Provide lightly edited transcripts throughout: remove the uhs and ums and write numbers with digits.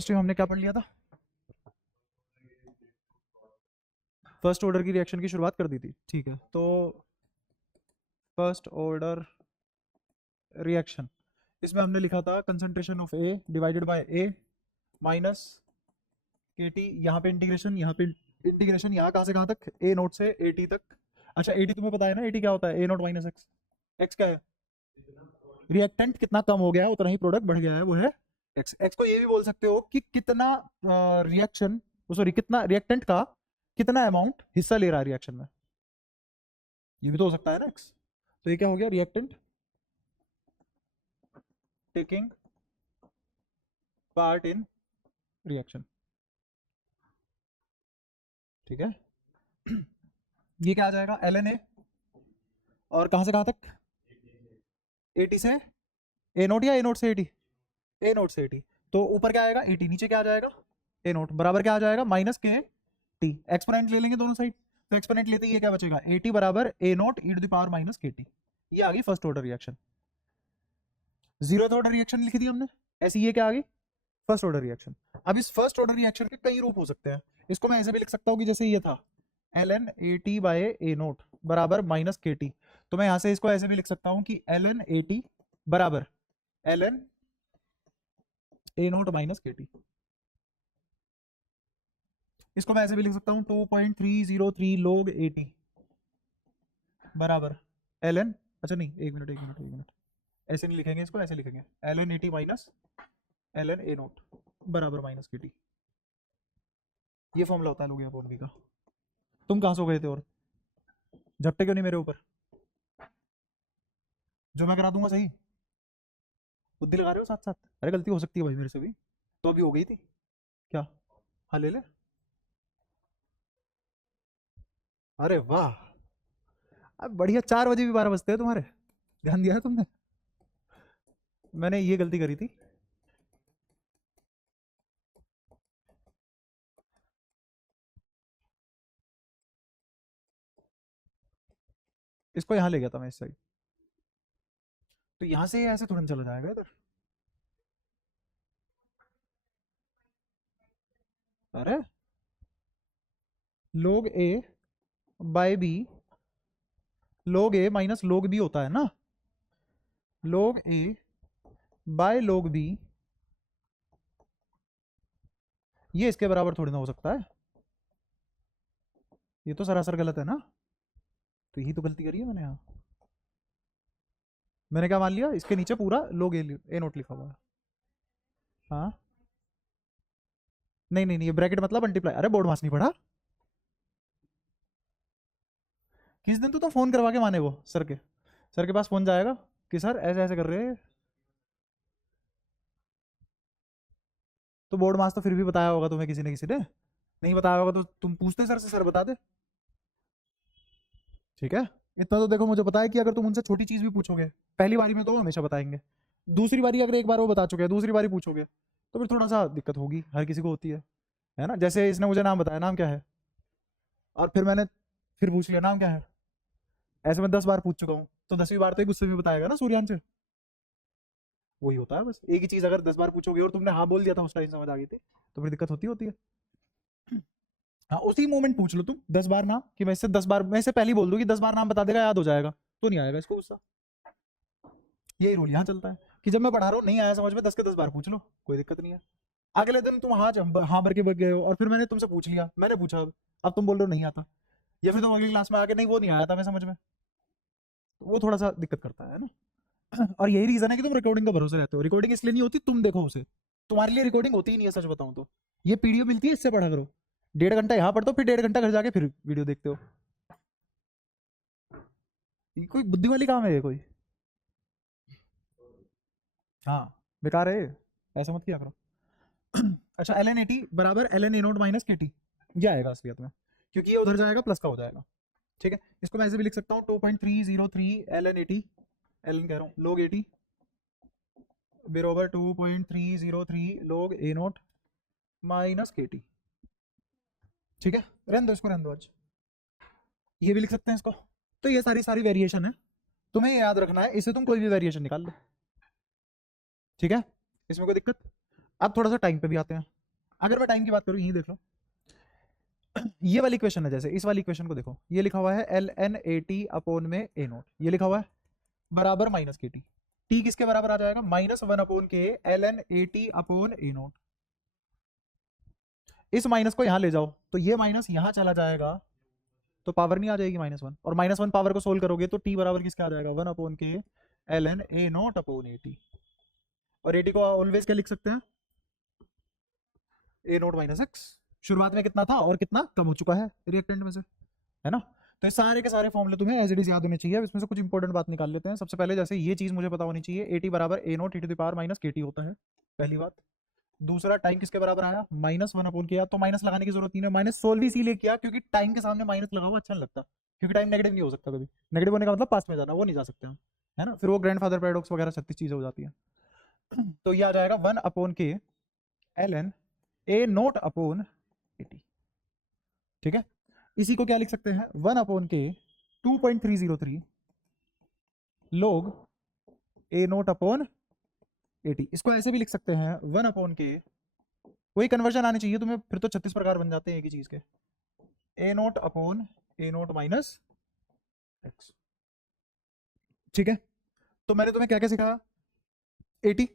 Chemistry में हमने क्या पढ़ लिया था? फर्स्ट ऑर्डर की रिएक्शन की शुरुआत कर दी थी, ठीक है। तो फर्स्ट ऑर्डर रिएक्शन, इसमें हमने लिखा था concentration of A divided by A minus K T. यहाँ पे इंटीग्रेशन, यहाँ पे इंटीग्रेशन, यहाँ कहाँ से कहाँ तक? ए नोट से ए टी तक। अच्छा, ए टी तुम्हें पता है ना, ए टी क्या होता है? A naught minus x. X क्या है? रिएक्टेंट कितना कम हो गया है उतना ही प्रोडक्ट बढ़ गया है, वो है एक्स। एक्स को ये भी बोल सकते हो कि कितना रिएक्शन, सॉरी कितना रिएक्टेंट का कितना अमाउंट हिस्सा ले रहा है रिएक्शन में, ये भी तो हो सकता है ना एक्स। तो ये क्या हो गया? Reactant taking part in reaction, ठीक है। ये क्या आ जाएगा? एल एन ए, और कहां से कहां तक? एटी से ए नोट, या ए नोट से एटी? ए नोट से एटी। तो ऊपर क्या आएगा? एटी, नीचे क्या आ जाएगा? ए नोट, बराबर क्या आ जाएगा? Minus K T. एक्सपोनेंट ले लेंगे दोनों साइड, तो एक्सपोनेंट लेते ही ये क्या बचेगा? एटी बराबर A not E to the power minus K T. ये आ गई first order reaction. Zeroth order reaction लिखी थी हमने, ऐसी ये क्या आ गई? First order reaction. अब इस फर्स्ट ऑर्डर रिएक्शन के कई रूप हो सकते हैं। इसको मैं ऐसे भी लिख सकता हूँ कि जैसे ये था L N A T by A naught बराबर माइनस के टी। तो मैं यहाँ से इसको ऐसे भी लिख सकता हूँ कि एल एन ए टी बराबर L N A naught minus K T. इसको मैं ऐसे भी लिख सकता हूँ 2.303 log ए टी बराबर एल एन, अच्छा नहीं, एक मिनट, ऐसे नहीं लिखेंगे इसको, ऐसे लिखेंगे L N A T minus L N A naught बराबर माइनस के टी। ये फॉर्मूला होता है लोग अपॉन वी का। तुम कहाँ सो गए थे और झपटे क्यों नहीं मेरे ऊपर? जो मैं करा दूंगा सही, बुद्धि लगा रहे हो साथ साथ? अरे गलती हो सकती है भाई मेरे से भी, तो अभी हो गई थी क्या? हाँ ले ले। अरे वाह, अब बढ़िया। 4 बजे भी 12 बजते हैं तुम्हारे, ध्यान दिया है तुमने? मैंने ये गलती करी थी। इसको यहाँ ले गया था मैं इस साइड, तो यहाँ से ऐसे तुरंत चला जाएगा इधर। अरे log ए बाय बी, log ए माइनस log बी होता है ना, log ए बाय log बी, ये इसके बराबर थोड़ी ना हो सकता है। ये तो सरासर गलत है ना, तो यही तो गलती करी है मैंने यहाँ। मैंने क्या मान लिया? इसके नीचे पूरा log ए नोट लिखा हुआ है। हाँ नहीं नहीं नहीं, ये ब्रैकेट मतलब मल्टीप्लाई। अरे बोर्ड मास नहीं पढ़ा? किस दिन तो फोन करवा के माने वो सर के, सर के पास फोन जाएगा कि सर ऐसे ऐसे कर रहे हैं, तो बोर्ड मास तो फिर भी बताया होगा तुम्हें किसी ने, किसी ने नहीं बताया होगा तो तुम पूछते सर से, सर बता दे, ठीक है। इतना तो देखो मुझे पता है कि अगर तुम उनसे छोटी चीज भी पूछोगे पहली बारी में तो वो हमेशा बताएंगे, दूसरी बारी अगर एक बार वो बता चुके हैं, दूसरी बारी पूछोगे तो फिर थोड़ा सा दिक्कत होगी, हर किसी को होती है ना। जैसे इसने मुझे नाम बताया, नाम क्या है, और फिर मैंने फिर पूछ लिया नाम क्या है, ऐसे मैं 10 बार पूछ चुका हूँ, तो 10वीं बार तो एक गुस्से में बताएगा ना सूर्यांश। वही होता है बस, एक ही चीज अगर 10 बार पूछोगे और तुमने हाँ बोल दिया था उस टाइम समझ आ गई थी, तो फिर दिक्कत होती है। हाँ उसी मोमेंट पूछ लो तुम 10 बार नाम, कि मैं इससे 10 बार, मैं इससे पहले ही बोल दूँ कि 10 बार नाम बता देगा, याद हो जाएगा, तो नहीं आएगा इसको गुस्सा। यही रूल यहाँ चलता है कि जब मैं पढ़ा रहा हूँ नहीं आया समझ में, 10 के 10 बार पूछ लो, कोई दिक्कत नहीं है। अगले दिन तुम हाँ भर के बग गए हो, और फिर मैंने तुमसे पूछ लिया, मैंने पूछा, अब तुम बोल रहे हो नहीं आता, या फिर तुम अगली क्लास में आके नहीं वो नहीं आया था मैं समझ में, तो वो थोड़ा सा दिक्कत करता है ना। और यही रीजन है कि तुम रिकॉर्डिंग को भरोसे रहते हो। रिकॉर्डिंग इसलिए नहीं होती, तुम देखो उसे, तुम्हारे लिए रिकॉर्डिंग होती ही नहीं है सच बताऊं तो। ये पीडीएफ मिलती है, इससे पढ़ा करो, 1.5 घंटा यहाँ पढ़ते हो, फिर 1.5 घंटा घर जाके फिर वीडियो देखते हो। ये कोई बुद्धि वाली काम है ये कोई? हाँ बेकार है ये, ऐसा मत किया करो। अच्छा एल एन ए टी बराबर L N A naught minus K T, ये आएगा असलियत में, क्योंकि ये उधर जाएगा प्लस का हो जाएगा, ठीक है। इसको मैं ऐसे भी लिख सकता हूँ 2.303 L N A T, L N कह रहा हूँ लोग ए टी बराबर 2.303 log A naught minus K T, ठीक है। रहने दो इसको, रहने दो आज। ये भी लिख सकते हैं इसको। तो ये सारी सारी वेरिएशन है, तुम्हें ये याद रखना है, इससे तुम कोई भी वेरिएशन निकाल लो, ठीक है, इसमें कोई दिक्कत। अब थोड़ा सा टाइम पे भी आते हैं। अगर मैं टाइम की बात करूँ, ये देख लो, ये वाली इक्वेशन है, जैसे इस वाली इक्वेशन को देखो, ये लिखा हुआ है L N A T upon में ए नोट, ये लिखा हुआ है बराबर माइनस के टी। टी किसके बराबर आ जाएगा? -1 upon K L N A T upon A naught. इस माइनस को यहां ले जाओ तो ये माइनस यहां चला जाएगा, तो पावर नहीं आ जाएगी -1, और -1 पावर को सोल्व करोगे तो टी बराबर किसका आ जाएगा? 1 upon K L N A note upon A T. और ए टी को ऑलवेज क्या लिख सकते हैं? A naught minus X. शुरुआत में कितना था और कितना कम हो चुका है रिएक्टेंट में से, है ना? तो ये सारे के सारे फॉर्मूले तुम्हें एज इट इज याद होने चाहिए। अब इसमें से कुछ इंपॉर्टेंट बात निकाल लेते हैं। सबसे पहले जैसे ये चीज मुझे पता होनी चाहिए, ए टी बराबर A not E to the power minus K T होता है, पहली बात। दूसरा, टाइम किसके बराबर आया? -1 अपॉन किया, तो माइनस लगाने की जरूरत नहीं है। माइनस सोल्व इसीलिए किया क्योंकि टाइम के सामने माइनस लगा हुआ अच्छा नहीं लगता, क्योंकि टाइम नेगेटिव नहीं हो सकता कभी। नेगेटिव होने का मतलब पास में जाना, वो नहीं जा सकते हम, है ना? फिर वो ग्रैंडफादर पैराडॉक्स वगैरह 36 चीजें हो जाती है। तो ये आ जाएगा 1 upon K L N A note upon A T, ठीक है? इसी को क्या लिख सकते हैं? 1 अपॉन के 2.303 log A note upon A T. इसको ऐसे भी लिख सकते हैं 1 अपॉन के, वही कन्वर्जन आनी चाहिए तुम्हें, फिर तो 36 प्रकार बन जाते हैं एक ही चीज के, ए note upon A naught minus x, ठीक है? तो मैंने तुम्हें क्या क्या सिखाया? 80,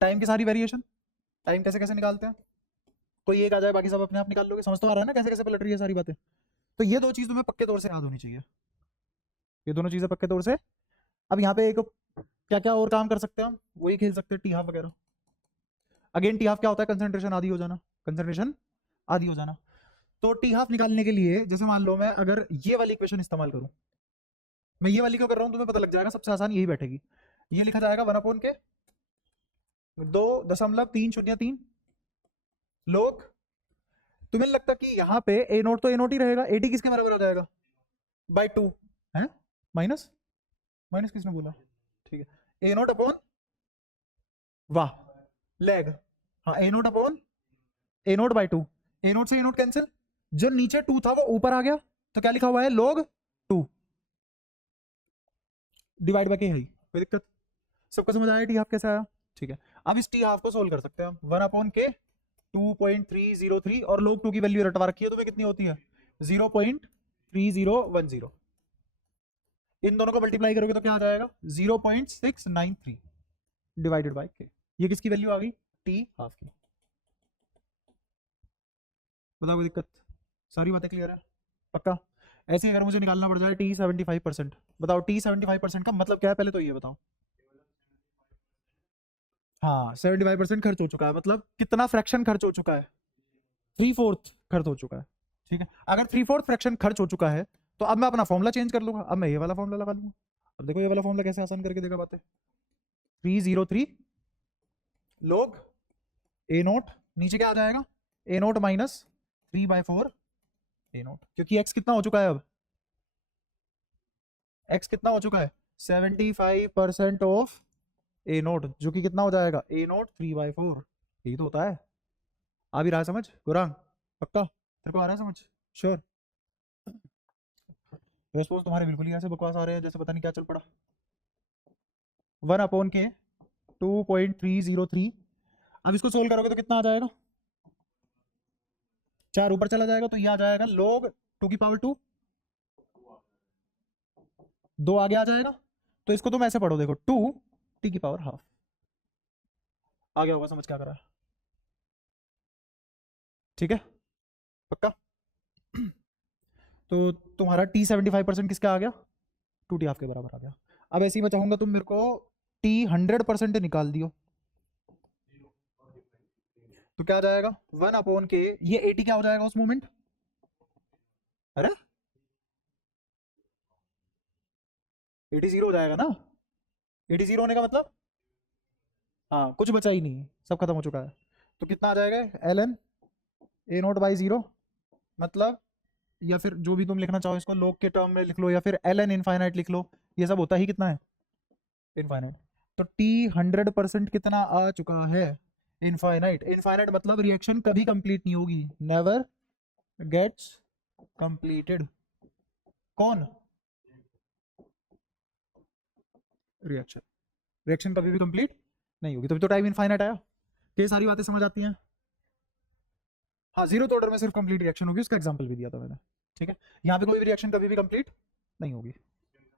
टाइम की सारी वेरिएशन, टाइम कैसे कैसे निकालते हैं, कोई एक आ जाए बाकी सब अपने आप निकाल लोगे। समझ तो आ रहा है ना कैसे कैसे पलट रही है सारी बातें? तो ये दो चीज तुम्हें पक्के तौर से याद होनी चाहिए, ये दोनों चीजें पक्के तौर से। अब यहाँ पे एक क्या क्या और काम कर सकते हैं हम, वही खेल सकते हैं टी हाफ वगैरह। अगेन टी हाफ क्या होता है? कंसंट्रेशन आधी हो जाना, कंसंट्रेशन आधी हो जाना। तो टी हाफ निकालने के लिए, जैसे मान लो मैं अगर ये वाली इक्वेशन इस्तेमाल करूं, मैं ये वाली क्यों कर रहा हूं तुम्हें पता लग जाएगा, सबसे आसान यही बैठेगी। ये लिखा जाएगा 1 अपॉन के 2.303 लोग। तुम्हें लगता कि यहाँ पे ए नोट तो ए नोट ही रहेगा, ए टी किसके बराबर आ जाएगा? बाई 2 है, माइनस, माइनस किसने बोला? ठीक है, ए नोट अपॉन, वाह, लैग, हाँ, A note upon A note by 2। A not से ए नोट कैंसिल, जो नीचे 2 था वो ऊपर आ गया, तो क्या लिखा हुआ है? log 2 डिवाइड बाई के है, कोई दिक्कत? सबको समझ आया टी हाफ कैसे आया? ठीक है, अब इस टी हाफ को सोल्व कर सकते हैं हम। 1 अपॉन के 2.303, और लोग 2 की वैल्यू रटवा रखी है तुम्हें, कितनी होती है? 0.3010। इन दोनों को मल्टीप्लाई करोगे तो क्या आ जाएगा? 0.693 डिवाइडेड बाई के। ये किसकी वैल्यू आ गई? टी हाफ की। बताओ कोई दिक्कत? सारी बातें क्लियर है? पक्का? ऐसे अगर मुझे निकालना पड़ जाए टी 75%, बताओ टी 75% का मतलब क्या है, पहले तो ये बताओ। हाँ, 75% खर्च हो चुका है, मतलब कितना फ्रैक्शन खर्च हो चुका है? 3/4 खर्च हो चुका है, ठीक है? अगर 3/4 फ्रैक्शन खर्च हो चुका है, तो अब मैं अपना फॉर्मूला चेंज कर लूंगा, अब मैं ये वाला फॉर्मूला लगा लूंगा। अब देखो ये वाला फॉर्मूला कैसे आसान करके देगा बातें। 303 लोग ए नोट, नीचे क्या आ जाएगा? ए नोट माइनस 3/4 ए नोट, क्योंकि एक्स कितना हो चुका है? अब एक्स कितना हो चुका है? 75% ऑफ ए नोट, जो कि कितना हो जाएगा? ए नोट 3/4। यही तो होता है। आ भी रहा है समझ गुरांग? पक्का तेरे को आ रहा है समझ? श्योर? रेस्पॉन्स तुम्हारे बिल्कुल ही ऐसे बकवास आ रहे हैं जैसे पता नहीं क्या चल पड़ा। 1 अपॉन के 2.303, अब इसको सोल्व करोगे तो कितना आ जाएगा? 4 ऊपर चला जाएगा, तो ये आ जाएगा log 2 की पावर 2, 2 आगे आ जाएगा, तो इसको तुम ऐसे पढ़ो, देखो 2 टी की पावर हाफ। आ गया होगा समझ क्या करा है? ठीक है, पक्का? तो तुम्हारा टी 75% किसका आ गया? 2 टी हाफ के बराबर आ गया। अब ऐसे ही मैं चाहूंगा तुम मेरे को टी 100% निकाल दियो, तो क्या आ जाएगा? 1 अपॉन के, ये 80 क्या हो जाएगा उस मोमेंट? अरे 80 जीरो हो जाएगा ना? 80 जीरो होने का मतलब, हाँ, कुछ बचा ही नहीं, सब खत्म हो चुका है। तो कितना आ जाएगा? L N A note by zero, मतलब, या फिर जो भी तुम लिखना चाहो इसको लोग के टर्म में लिख लो, या फिर एल एन इनफाइनाइट लिख लो, ये सब होता ही कितना है? इनफाइनाइट। तो टी 100% कितना आ चुका है? इनफाइनाइट। इनफाइनाइट मतलब रिएक्शन कभी कंप्लीट नहीं होगी, नेवर गेट्स कंप्लीटेड। कौन? रिएक्शन, रिएक्शन कभी भी कंप्लीट नहीं होगी, तभी तो टाइम इनफाइनाइट आया। ये सारी बातें समझ आती हैं? हाँ, जीरो ऑर्डर में सिर्फ कंप्लीट रिएक्शन होगी, उसका एग्जांपल भी दिया था मैंने, ठीक है। यहाँ पे कोई भी रिएक्शन कभी भी कंप्लीट नहीं होगी,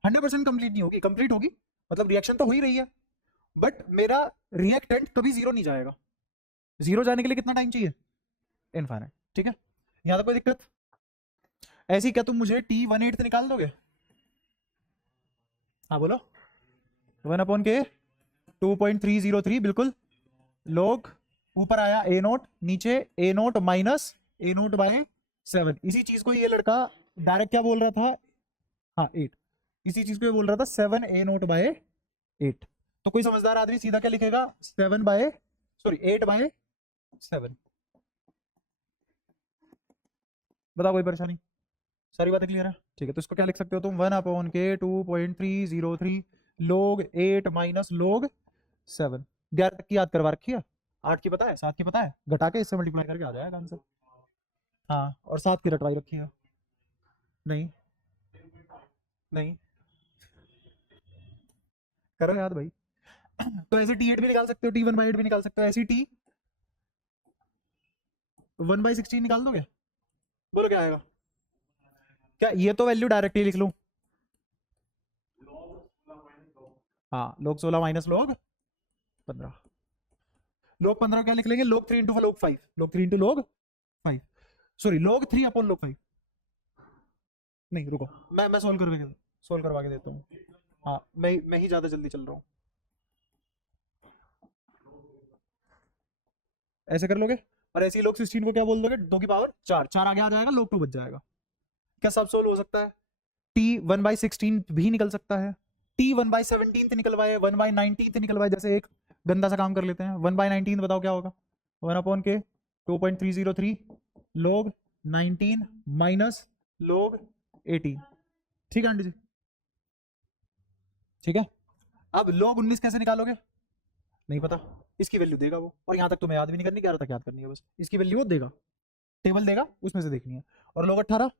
100% कंप्लीट नहीं होगी, कंप्लीट होगी मतलब रिएक्शन तो हो ही रही है, बट मेरा रिएक्टेंट कभी जीरो नहीं जाएगा। जीरो जाने के लिए कितना टाइम चाहिए? इनफाइनाइट, ठीक है। यहाँ तक कोई दिक्कत? ऐसी क्या तुम मुझे T18 निकाल दोगे? हाँ बोलो। 1/k 2.303 बिल्कुल, लोग ऊपर आया ए नोट, नीचे ए नोट माइनस ए नोट बाय 7। इसी चीज को ये लड़का डायरेक्ट क्या बोल रहा था? हाँ 8। इसी चीज को ये बोल रहा था 7 ए नोट बाय 8। तो कोई समझदार आदमी सीधा क्या लिखेगा? 8/7। बताओ कोई परेशानी? सारी बातें क्लियर है? ठीक है, तो इसको क्या लिख सकते हो तुम? 1/k 2.303 लोग 8 माइनस लोग 7। 11 तक की याद करवा रखी है? 8 की पता है, 7 की पता है, घटा के इससे मल्टीप्लाई करके आ जाएगा आंसर। हाँ, और 7 की रटवाई रखी है? नहीं नहीं, करो याद भाई। तो ऐसे T8 भी निकाल सकते हो, T1/8 भी निकाल सकते हो, ऐसी T1/16 निकाल दोगे? बोलो क्या आएगा? क्या ये तो वैल्यू डायरेक्टली लिख लूं? हाँ, लोग 16 माइनस लोग 15। लोग 15 क्या लिख लेंगे? लोग 3 इंटू लोग 5, लोग 3 इंटू लोग 5, सॉरी लोग 3 अपॉन लोग 5। नहीं रुको, मैं सोल्व करवा के देता हूँ। हाँ, मैं ही ज्यादा जल्दी चल रहा हूँ। ऐसे कर लोगे, और ऐसे ही लोग 16 को क्या बोल दोगे? 2 की पावर 4, 4 आगे आ जाएगा, लोग 2 बच जाएगा। क्या सब सोल्व हो सकता है? T1/16 भी निकल सकता है, T1/17 निकलवाए, 1/19 निकलवाए, जैसे एक गंदा सा काम कर लेते हैं। 1/19 बताओ क्या होगा? 1/k 2.303 लोग 19 माइनस लोग 18। ठीक है आंटी जी? ठीक है। अब लोग 19 कैसे निकालोगे? नहीं पता, इसकी वैल्यू देगा वो, और यहाँ तक तुम्हें याद भी नहीं करनी, 11 तक याद करनी है बस। इसकी वैल्यू वो देगा, टेबल देगा, उसमें से देखनी है। और लोग 18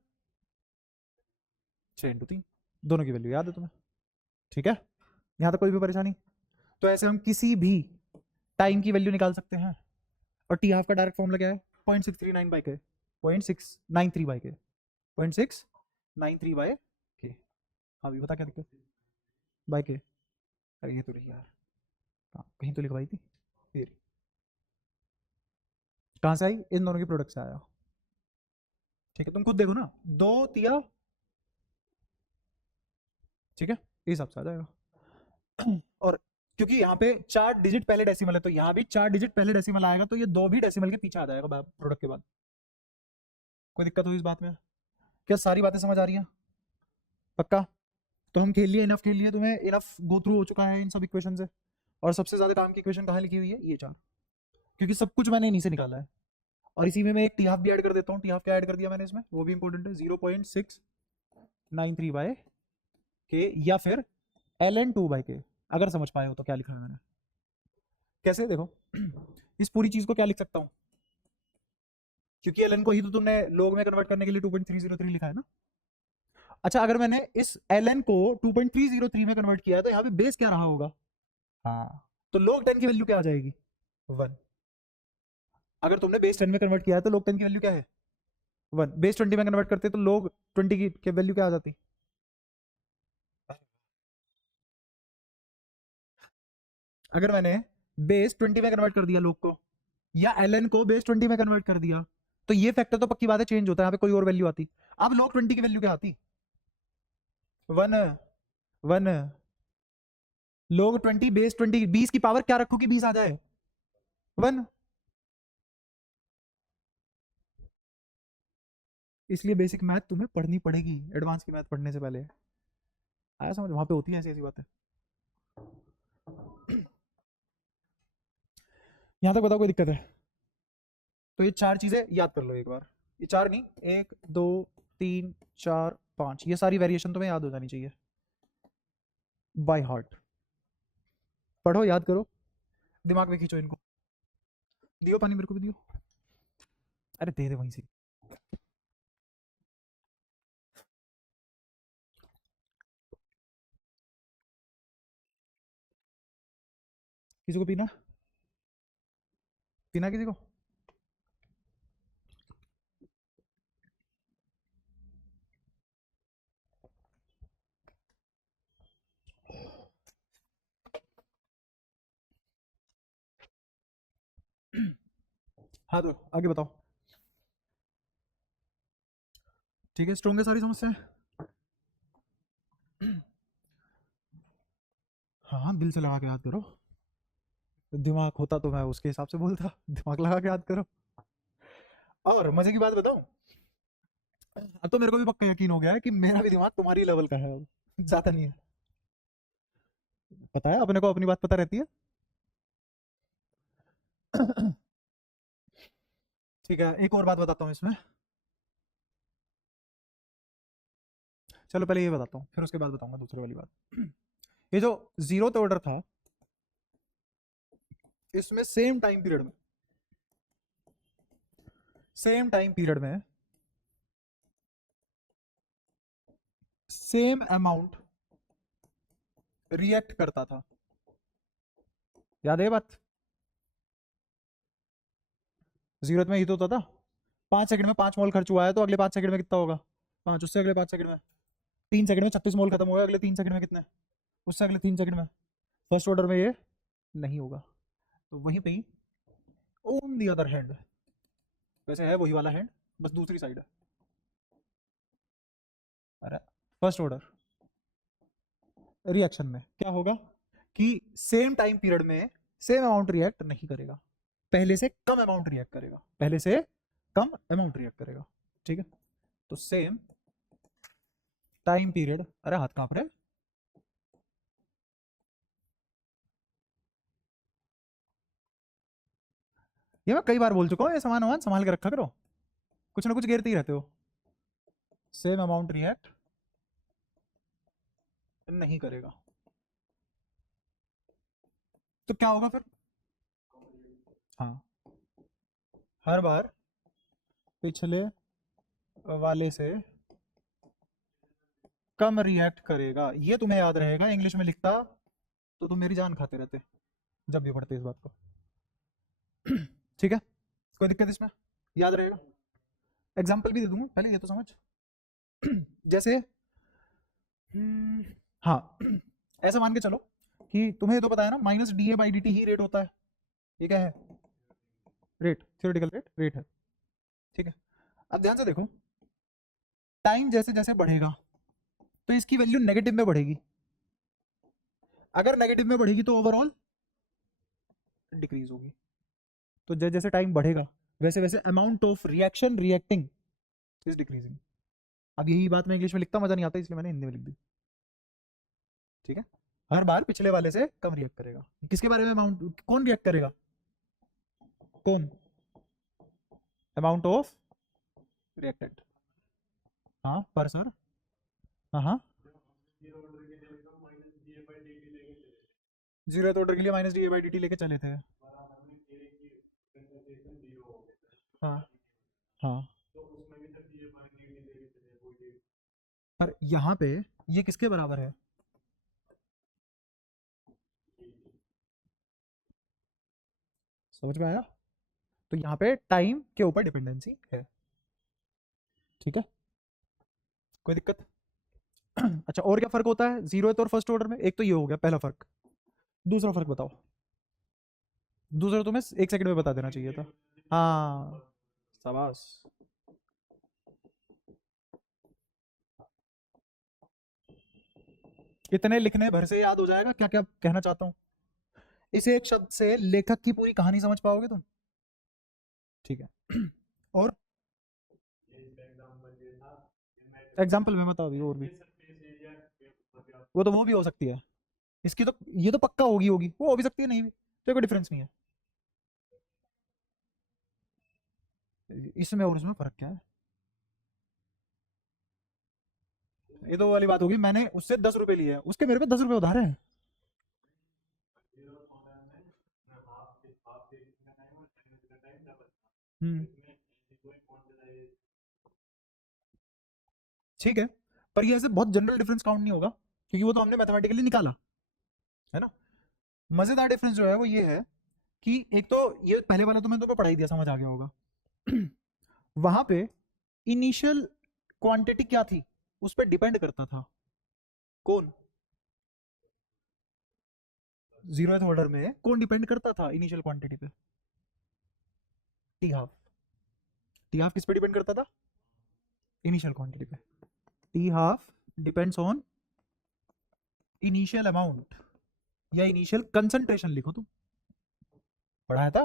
6 × 3, दोनों की वैल्यू याद है तुम्हें, ठीक है। यहाँ तक कोई भी परेशानी? तो ऐसे हम किसी भी टाइम की वैल्यू निकाल सकते हैं। और टी हाफ का डायरेक्ट फॉर्मूला क्या है? 0.639/k, 0.693/k, 0.693/k। हाँ भी बता क्या दिक्कत? बाय के, अरे ये तो नहीं यार, हाँ कहीं तो लिखवाई थी फिर, कहाँ से आई? इन दोनों के प्रोडक्ट से आया, ठीक है। तुम खुद देखो ना, 2 तिया, ठीक है, इस हिसाब से आ जाएगा। और क्योंकि यहाँ पे 4 डिजिट पहले डेसिमल है, तो यहाँ भी 4 डिजिट पहले डेसिमल आएगा, तो ये 2 भी डेसिमल के पीछे आ जाएगा प्रोडक्ट के बाद। कोई दिक्कत हुई इस बात में? क्या सारी बातें समझ आ रही हैं? पक्का? तो हम खेल लिए, इनफ खेल लिए, तुम्हें इनफ गो थ्रू हो चुका है इन सब इक्वेशन से। और सबसे ज्यादा काम की इक्वेशन कहाँ लिखी हुई है? ये 4, क्योंकि सब कुछ मैंने इन्हीं से निकाला है। और इसी में मैं एक टी हाफ भी ऐड कर देता हूँ। टी हाफ क्या ऐड कर दिया मैंने इसमें, वो भी इंपॉर्टेंट है, 0.693/k, या फिर ln2/k, अगर समझ पाए हो तो क्या लिखा है मैंने। कैसे देखो, इस पूरी चीज को क्या लिख सकता हूँ? क्योंकि ln को ही तो तुमने लोग में कन्वर्ट करने के लिए 2.303 लिखा है ना। अच्छा, अगर मैंने इस ln को 2.303 में कन्वर्ट किया है, तो यहाँ पे बेस क्या रहा होगा? हाँ, तो log 10 की वैल्यू क्या आ जाएगी? 1। अगर तुमने बेस 10 में कन्वर्ट किया है, तो log 10 की वैल्यू क्या है? 1। बेस 20 में कन्वर्ट करते तो log 20 की वैल्यू क्या आ जाती? अगर मैंने बेस 20 में कन्वर्ट कर दिया लोग को, या ln को बेस 20 में कन्वर्ट कर दिया, तो ये फैक्टर तो पक्की बात है चेंज होता है, यहाँ पे कोई और वैल्यू आती। अब log 20 की वैल्यू क्या आती? 1 1 log 20 बेस 20, 20 की पावर क्या रखो कि 20 आ जाए? 1। इसलिए बेसिक मैथ तुम्हें पढ़नी पड़ेगी एडवांस की मैथ पढ़ने से पहले। आया समझ? वहां पे होती है ऐसी ऐसी बातें। यहाँ तक बताओ कोई दिक्कत है? तो ये 4 चीजें याद कर लो एक बार। ये 4 नहीं, 1 2 3 4 5, ये सारी वेरिएशन तुम्हें याद हो जानी चाहिए बाय हार्ट। पढ़ो, याद करो, दिमाग में खींचो इनको। दियो पानी मेरे को भी दियो। अरे दे दे वहीं से। किसी को पीना? पीना किसी को? हाँ तो आगे बताओ। ठीक है, स्ट्रॉन्ग है सारी समस्याएं। हाँ हाँ, दिल से लगा के याद करो। दिमाग होता तो मैं उसके हिसाब से बोलता, दिमाग लगा के याद करो। और मजे की बात बताऊं, अब तो मेरे को भी पक्का यकीन हो गया है कि मेरा भी दिमाग तुम्हारी लेवल का है अब, ज्यादा नहीं है। पता है अपने को, अपनी बात पता रहती है। ठीक है, एक और बात बताता हूँ इसमें। चलो पहले ये बताता हूँ, फिर उसके बाद बताऊंगा दूसरी वाली बात। ये जो जीरोथ ऑर्डर था, इसमें सेम टाइम पीरियड में सेम अमाउंट रिएक्ट करता था। याद है ये बात? जीरोथ में ही तो होता था। 5 सेकंड में 5 मोल खर्च हुआ है, तो अगले 5 सेकंड में कितना होगा? 5, उससे अगले 5 सेकंड में 3 सेकंड में 36 मोल खत्म होगा, अगले 3 सेकंड में कितने? उससे अगले 3 सेकंड में। फर्स्ट ऑर्डर में ये नहीं होगा। तो वहीं पे ही ऑन दी अदर हैंड, वैसे है वही वाला हैंड, बस दूसरी साइड है। अरे, फर्स्ट ऑर्डर रिएक्शन में क्या होगा कि सेम टाइम पीरियड में सेम अमाउंट रिएक्ट नहीं करेगा, पहले से कम अमाउंट रिएक्ट करेगा, पहले से कम अमाउंट रिएक्ट करेगा। ठीक है, तो सेम टाइम पीरियड, अरे हाथ कांप रहे। ये मैं कई बार बोल चुका हूँ, ये सामान वामान संभाल के रखा करो, कुछ ना कुछ गिरते ही रहते हो। सेम अमाउंट रिएक्ट नहीं करेगा, तो क्या होगा फिर? हाँ, हर बार पिछले वाले से कम रिएक्ट करेगा। ये तुम्हें याद रहेगा, इंग्लिश में लिखता तो तुम मेरी जान खाते रहते जब भी पढ़ते इस बात को। ठीक है, कोई दिक्कत इसमें? याद रहेगा। एग्जाम्पल भी दे दूंगा, पहले ये तो समझ। जैसे हाँ, ऐसा मान के चलो कि तुम्हें तो पता है ना, minus D A by D T he rate होता है। ये क्या है? रेट, थ्योरेटिकल रेट है। ठीक है, अब ध्यान से देखो, टाइम जैसे जैसे बढ़ेगा तो इसकी वैल्यू नेगेटिव में बढ़ेगी। अगर नेगेटिव में बढ़ेगी तो ओवरऑल डिक्रीज होगी। तो जैसे जैसे टाइम बढ़ेगा वैसे वैसे amount of reaction reacting is decreasing. अब यही बात मैं इंग्लिश में लिखता, मजा नहीं आता, इसलिए मैंने हिंदी में लिख दी। ठीक है, हर बार पिछले वाले से कम रिएक्ट करेगा। किसके बारे में? अमाउंट, कौन रिएक्ट करेगा? कौन? Amount of reactant. हाँ पर सर, हाँ हाँ, जीरो ऑर्डर के लिए minus D A by D T लेके चले थे। हाँ हाँ, पर यहाँ पे ये किसके बराबर है? समझ में आया? तो यहाँ पे टाइम के ऊपर डिपेंडेंसी है। ठीक है, कोई दिक्कत? अच्छा, और क्या फर्क होता है जीरो और फर्स्ट ऑर्डर में? एक तो ये हो गया पहला फर्क। दूसरा फर्क बताओ। दूसरा तुम्हें 1 सेकंड में बता देना चाहिए था। हाँ, शाबाश। इतने लिखने भर से याद हो जाएगा क्या क्या कहना चाहता हूँ। इस एक शब्द से लेखक की पूरी कहानी समझ पाओगे तुम। ठीक है, और एग्जाम्पल में बताओ अभी और भी। वो भी हो सकती है। इसकी तो, ये तो पक्का होगी, वो हो भी सकती है, नहीं भी, तो कोई डिफरेंस नहीं है इसमें और इसमें। फर्क क्या है? ये तो वो वाली बात होगी, मैंने उससे 10 रुपए लिए हैं, उसके मेरे पे 10 रुपए उधार है। हम्म, ठीक है, पर ये ऐसे बहुत जनरल डिफरेंस काउंट नहीं होगा, क्योंकि वो तो हमने मैथमेटिकली निकाला है ना। मजेदार डिफरेंस जो है वो ये है कि एक तो ये पहले वाला तो मैंने तुम्हें पढ़ाई दिया, समझ आ गया होगा। वहां पे इनिशियल क्वांटिटी क्या थी, उस पर डिपेंड करता था कौन, जीरोथ ऑर्डर में कौन डिपेंड करता था इनिशियल क्वांटिटी पे, टी हाफ। टी हाफ किस पे डिपेंड करता था, इनिशियल क्वांटिटी पे। T half depends on initial amount या इनिशियल कंसंट्रेशन, लिखो तुम, पढ़ाया था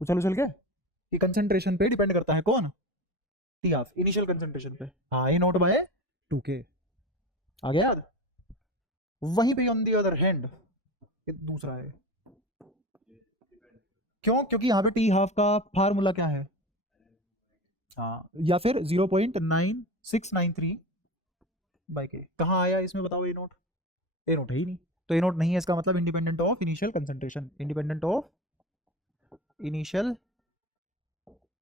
उछल उछल के कि कंसंट्रेशन पे डिपेंड करता है कौन, टी हाफ, इनिशियल कंसंट्रेशन पे। हाँ, ए नोट बाय 2k, आ गया याद। वहीं पे ऑन दी अदर हैंड दूसरा है, क्यों, क्योंकि यहाँ पे टी हाफ का फार्मूला क्या है, हाँ, या फिर 0.9693 बाई के। कहाँ आया इसमें बताओ ए नोट, ए नोट है ही नहीं, तो ए नोट नहीं है, इसका मतलब independent of initial concentration, independent of initial,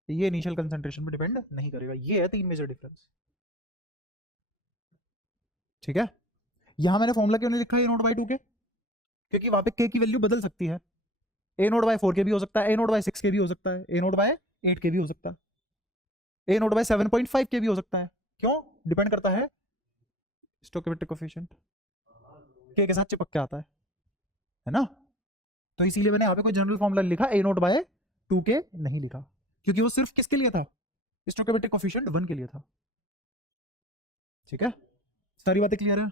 ये इनिशियल कंसंट्रेशन पे डिपेंड नहीं करेगा। ये है 3 मेजर डिफरेंस, ठीक है। यहां मैंने फॉर्मूला क्यों नहीं लिखा ए नोट बाई 2k, क्योंकि वहां पे k की वैल्यू बदल सकती है, ए नोट बाय 4k भी हो सकता है, ए नोट बाय 6k भी हो सकता है, ए नोट बाय 8k भी हो सकता है, ए नोट बाय 7.5k भी हो सकता है। क्यों, डिपेंड करता है स्टोकेमेट्रिक कोफिशिएंट, k के साथ चिपक के आता है ना। तो इसीलिए मैंने यहाँ पे कोई जनरल फॉर्मूला लिखा, ए नोट बाय 2k नहीं लिखा, क्योंकि वो सिर्फ किसके लिए था, स्टोकेमेट्रिक कोफिशिएंट 1 के लिए था, ठीक है। सारी बातें क्लियर है,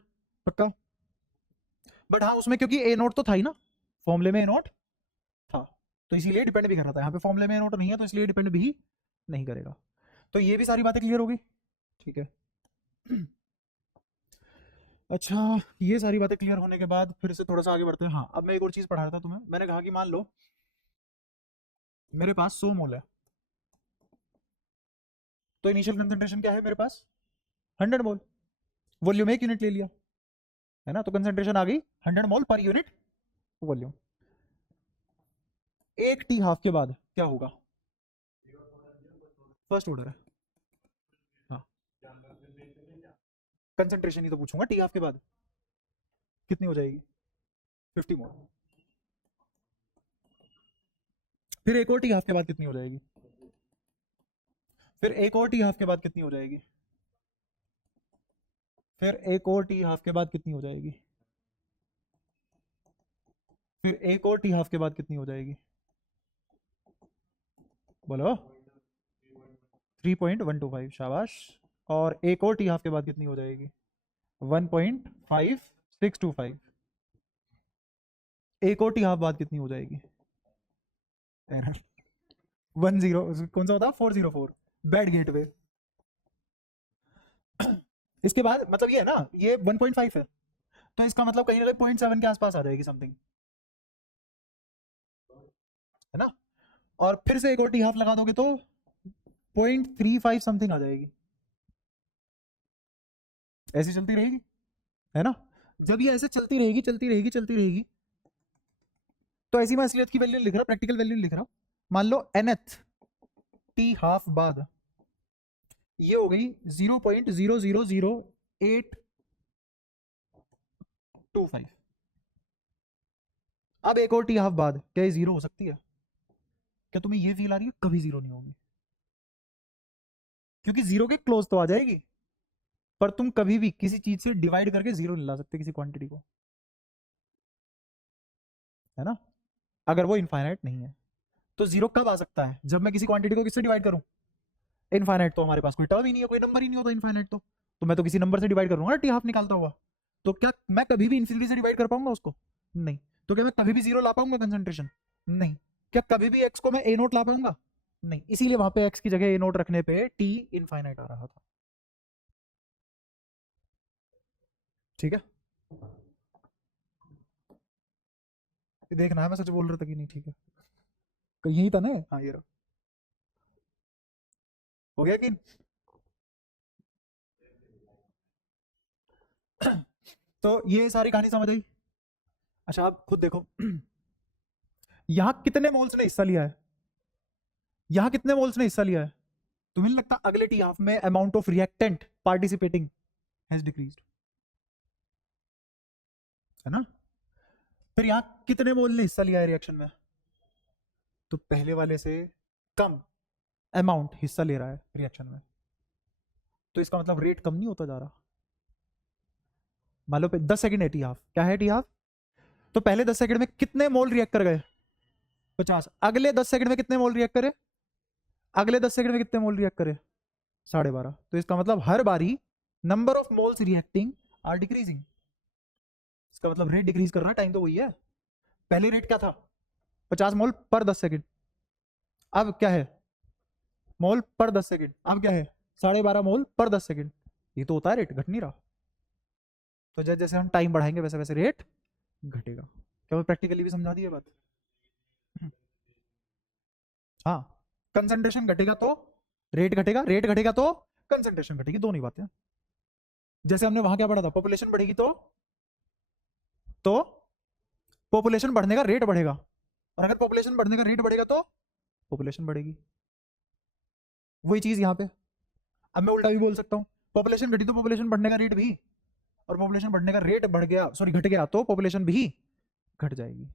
पक्का। बट हाँ, उसमें क्योंकि ए नोट तो था ही ना, फॉर्मूले में ए नोट था, तो इसीलिए डिपेंड भी कर रहा था। यहाँ पे फॉर्मूले में ए नोट नहीं है, तो इसलिए डिपेंड भी नहीं करेगा। तो ये भी सारी बातें क्लियर होगी, ठीक है। अच्छा, ये सारी बातें क्लियर होने के बाद फिर से थोड़ा सा आगे बढ़ते हैं। हाँ, अब मैं एक और चीज पढ़ा रहा था तुम्हें, मैंने कहा कि मान लो मेरे पास 100 मोल है, तो इनिशियल कंसंट्रेशन क्या है मेरे पास, 100 मोल, वॉल्यूम 1 यूनिट ले लिया, है ना, तो कंसंट्रेशन आ गई 100 मोल पर यूनिट वॉल्यूम। एक टी हाफ के बाद क्या होगा, फर्स्ट ऑर्डर है, हाँ, कंसंट्रेशन ही तो पूछूंगा, टी हाफ के बाद कितनी हो जाएगी, 50 मोल। फिर एक और टी हाफ के बाद कितनी हो जाएगी, फिर एक और टी हाफ के बाद कितनी हो जाएगी, फिर एक और टी हाफ के बाद कितनी हो जाएगी, फिर एक और टी हाफ के बाद कितनी हो जाएगी, बोलो, 3.125, शाबाश। और एक और टी हाफ के बाद कितनी हो जाएगी, 1.5625। एक और टी हाफ बाद कितनी हो जाएगी, 10, कौन सा होता है, 404, बैड गेट वे। इसके बाद मतलब ये है ना, ये 1.5 है, तो इसका मतलब कहीं ना कहीं 0.7 के आसपास आ जाएगी समथिंग, है ना। और फिर से एक और टी हाफ लगा दोगे तो 0.35 समथिंग आ जाएगी, ऐसी चलती रहेगी, है ना। जब ये ऐसे चलती रहेगी चलती रहेगी चलती रहेगी, तो ऐसी मैं असलियत की वैल्यू लिख रहा, प्रैक्टिकल वैल्यू लिख रहा, मान लो nth टी हाफ बाद ये हो गई 0.000825। अब एक और टी हाफ बाद क्या ये जीरो हो सकती है, क्या तुम्हें ये फील आ रही है, कभी जीरो नहीं होगी, क्योंकि जीरो के क्लोज तो आ जाएगी, पर तुम कभी भी किसी चीज से डिवाइड करके जीरो नहीं ला सकते किसी क्वांटिटी को, है ना, अगर वो इनफाइनाइट नहीं है। तो जीरो कब आ सकता है, जब मैं किसी क्वांटिटी को किससे डिवाइड करूं, इनफाइनाइट, तो हमारे पास कोई टर्म ही नहीं है, कोई नंबर ही नहीं होता इनफाइनाइट, तो मैं तो किसी नंबर से डिवाइड करूंगा ना टी हाफ निकालता हुआ, तो क्या मैं कभी भी इन्फिनिटी से डिवाइड कर पाऊंगा उसको, नहीं। तो क्या मैं कभी भी जीरो ला पाऊंगा कंसंट्रेशन, नहीं। क्या कभी भी एक्स को मैं ए नोट ला पाऊंगा, नहीं। इसीलिए वहां पे एक्स की जगह ए नोट रखने पे टी इनफाइनाइट आ रहा था, ठीक है। देखना है मैं सच बोल रहा था कि नहीं, ठीक है, कहीं यही था ना, हाँ ये रहा, हो गया कि तो ये सारी कहानी समझ आई। अच्छा, आप खुद देखो, यहां कितने मोल्स ने हिस्सा लिया है, यहां कितने मोल्स ने हिस्सा लिया है, तुम्हें नहीं लगता अगले टी हाफ में amount of reactant participating has decreased, है ना। फिर यहां कितने मोल ने हिस्सा लिया है रिएक्शन में, तो पहले वाले से कम अमाउंट हिस्सा ले रहा है रिएक्शन में, तो इसका मतलब रेट कम नहीं होता जा रहा। मान लो 10 सेकंड है टी हाफ, क्या है टी हाफ, तो पहले 10 सेकंड में कितने मोल रिएक्ट कर गए, 50। अगले 10 सेकंड में कितने मोल रिएक्ट करे, अगले 10 सेकंड में कितने मोल रिएक्ट करे, 12.5। तो इसका मतलब हर बारी number of moles reacting are decreasing, इसका मतलब रेट डिक्रीज कर रहा है, टाइम तो वही है। पहले रेट क्या था, 50 मोल पर 10 सेकंड, अब क्या है मोल पर 10 सेकंड, अब क्या है 12.5 मोल पर 10 सेकंड। ये तो होता है रेट, घट नहीं रहा। तो जैसे जैसे हम टाइम बढ़ाएंगे वैसे वैसे रेट घटेगा। क्या मैं प्रैक्टिकली भी समझा दी है बात? हाँ, कंसंट्रेशन घटेगा तो रेट घटेगा, रेट घटेगा तो कंसंट्रेशन घटेगी, दोनों ही बातें। जैसे हमने वहां क्या पढ़ा था, पॉपुलेशन बढ़ेगी तो पॉपुलेशन बढ़ने का रेट बढ़ेगा, और अगर पॉपुलेशन बढ़ने का रेट बढ़ेगा तो पॉपुलेशन बढ़ेगी। वही चीज यहाँ पे। अब मैं उल्टा भी बोल सकता हूँ, पॉपुलेशन घटी तो पॉपुलेशन बढ़ने का रेट भी, और पॉपुलेशन बढ़ने का रेट बढ़ गया, सॉरी घट गया, तो पॉपुलेशन भी घट जाएगी।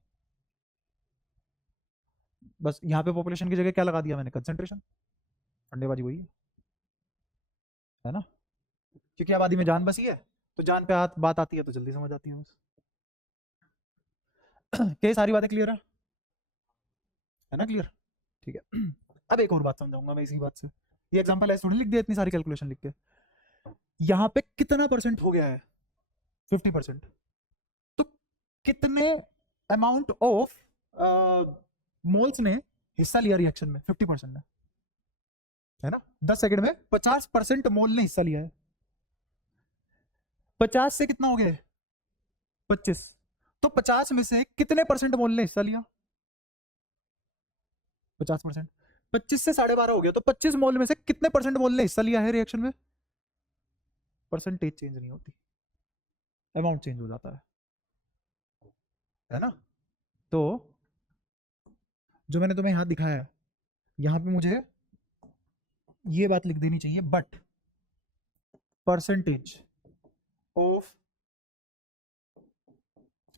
बस यहाँ पे पॉपुलेशन की जगह क्या लगा दिया मैंने, कंसंट्रेशन। अंडेबाजी वही है ना, क्योंकि आबादी में जान बसी है, तो जान पे बात आती है तो जल्दी समझ आती है बस। क्या सारी बातें क्लियर है ना, क्लियर? ठीक है। अब एक और बात समझाऊंगा मैं इसी बात से। ये एग्जांपल ऐसे थोड़ी लिख दिया इतनी सारी कैलकुलेशन लिख के। यहाँ पे कितना परसेंट हो गया है, 50%। तो कितने अमाउंट ऑफ मोल्स ने हिस्सा लिया रिएक्शन में, 50% ने, है ना। 10 सेकंड में 50% मोल ने हिस्सा लिया है। 50 से कितना हो गया, 25। तो 50 में से कितने परसेंट मोल ने हिस्सा लिया, 50%। 25 से 12.5 हो गया, तो 25 मोल में से कितने परसेंट मोल ने हिस्सा लिया है रिएक्शन में। परसेंटेज चेंज नहीं होती, अमाउंट चेंज हो जाता है ना। तो जो मैंने तुम्हें यहां दिखाया है, यहां पे मुझे ये बात लिख देनी चाहिए, but percentage of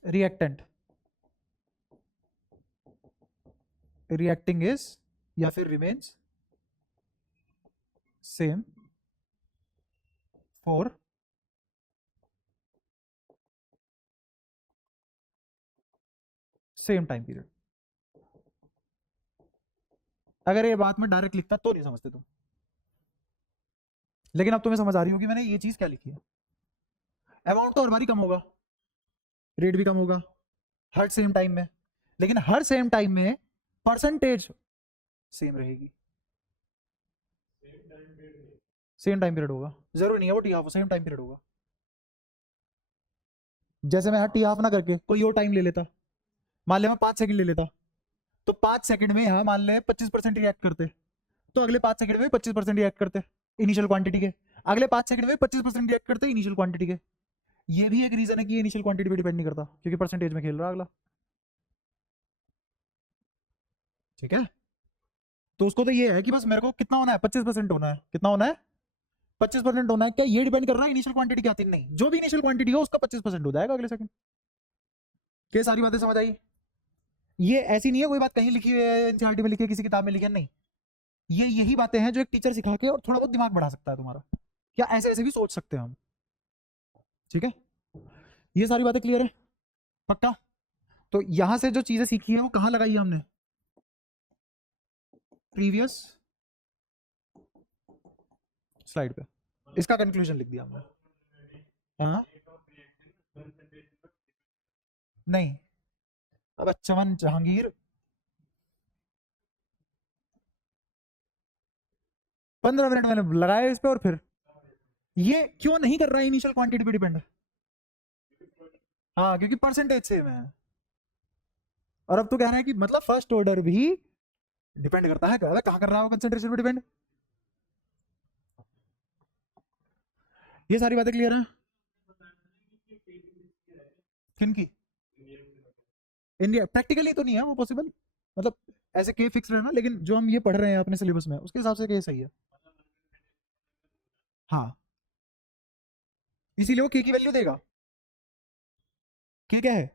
reactant reacting is, या फिर remains same for same time period. अगर ये बात मैं डायरेक्ट लिखता तो नहीं समझते तुम, लेकिन अब तुम्हें समझ आ रही होगी मैंने ये चीज क्या लिखी है। अमाउंट तो हर बारी कम होगा, रेट भी कम होगा हर सेम टाइम में, लेकिन हर सेम टाइम में परसेंटेज सेम रहेगी। सेम टाइम पीरियड होगा, जरूरी नहीं है वो T half, same time period होगा। जैसे मैं यहाँ टी हाफ ना करके कोई और टाइम ले लेता, मान ले मैं 5 सेकंड ले लेता, तो 5 सेकंड में यहाँ मान ले 25% रिएक्ट करते, तो अगले 5 सेकंड में 25% रिएक्ट करते इनिशियल क्वांटिटी के, अगले 5 सेकंड में 25% रिएक्ट करते इनिशियल क्वांटिटी के। ये भी एक रीजन है कि ये इनिशियल क्वांटिटी पे डिपेंड नहीं करता, क्योंकि परसेंटेज में खेल रहा है अगला। ठीक है, तो उसको तो ये है कि बस मेरे को कितना होना है, 25% होना है। कितना होना है, 25% होना है। क्या ये डिपेंड कर रहा है इनिशियल क्वांटिटी क्या थी, नहीं, जो भी इनिशियल क्वांटिटी हो उसका 25% हो जाएगा अगले सेकंड। क्या सारी बातें समझ आई? ये ऐसी नहीं है कोई बात कहीं लिखी हुई है एनसीईआरटी में लिखी है, किसी किताब में लिखी है, नहीं। ये यही बातें हैं जो एक टीचर सिखा के और थोड़ा बहुत दिमाग बढ़ा सकता है तुम्हारा, या ऐसे ऐसे भी सोच सकते हैं हम। ठीक है, ये सारी बातें क्लियर है, पक्का? तो यहां से जो चीजें सीखी है वो कहाँ लगाई है हमने, प्रीवियस स्लाइड पे। इसका कंक्लूजन लिख दिया हमने। हाँ, नहीं, अब चमन जहांगीर 15 मिनट मैंने लगाया इस पे, और फिर ये क्यों नहीं कर रहा है इनिशियल क्वांटिटी पे डिपेंड। हाँ, क्योंकि परसेंटेज सेम है। और अब तो कह रहा है कि मतलब फर्स्ट ऑर्डर भी डिपेंड करता है, कहाँ कर रहा हो कंसेंट्रेशन पे डिपेंड। ये सारी बातें क्लियर है? किन की? इंडिया प्रैक्टिकली तो नहीं है वो पॉसिबल, मतलब ऐसे के फिक्स रहना, लेकिन जो हम ये पढ़ रहे हैं अपने सिलेबस में उसके हिसाब से के सही है। हाँ, इसीलिए वो के की वैल्यू देगा। के क्या है,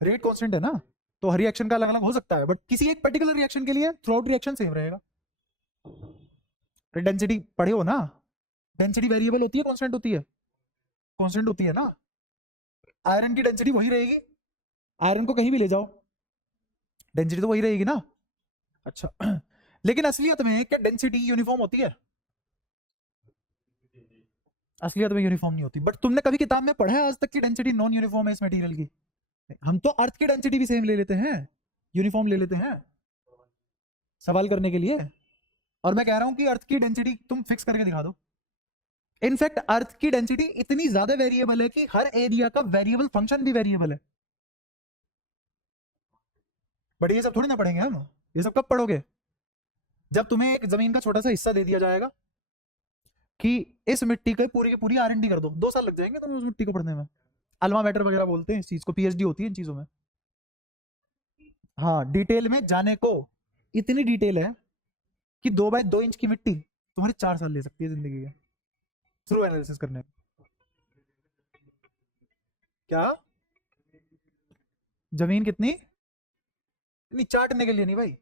रेट कांस्टेंट है ना, तो हर रिएक्शन का अलग अलग हो सकता है, बट किसी एक पर्टिकुलर रिएक्शन के लिए थ्रू आउट रिएक्शन सेम रहेगा। डेंसिटी पढ़े हो ना, डेंसिटी वेरिएबल होती है कांस्टेंट होती है? कांस्टेंट होती है ना। आयरन की डेंसिटी वही रहेगी, आयरन को कहीं भी ले जाओ डेंसिटी तो वही रहेगी ना। अच्छा लेकिन असलियत में क्या डेंसिटी यूनिफॉर्म होती है? असलियत में यूनिफॉर्म नहीं होती। बट तुमने कभी किताब में पढ़ा है आज तक की डेंसिटी नॉन यूनिफॉर्म है इस मटेरियल की? हम तो अर्थ की डेंसिटी भी सेम ले लेते हैं, यूनिफॉर्म ले लेते हैं सवाल करने के लिए। और मैं कह रहा हूं कि अर्थ की डेंसिटी तुम फिक्स करके दिखा दो। इनफैक्ट अर्थ की डेंसिटी इतनी ज्यादा वेरिएबल है कि हर एरिया का वेरिएबल फंक्शन भी वेरिएबल है। बट ये सब थोड़ी ना पढ़ेंगे हम, ये सब कब पढ़ोगे? जब तुम्हें एक जमीन का छोटा सा हिस्सा दे दिया जाएगा कि इस मिट्टी को पूरी की पूरी R&D कर दो, 2 साल लग जाएंगे तुम्हें उस मिट्टी को पढ़ने में। अल्मा मैटर वगैरह बोलते हैं इस चीज को, PhD होती है इन चीजों में। हाँ, डिटेल में जाने को इतनी डिटेल है कि 2 बाय 2 इंच की मिट्टी तुम्हारे 4 साल ले सकती है जिंदगी के थ्रू एनालिसिस करने में। क्या जमीन कितनी? नहीं, चाटने के लिए नहीं भाई,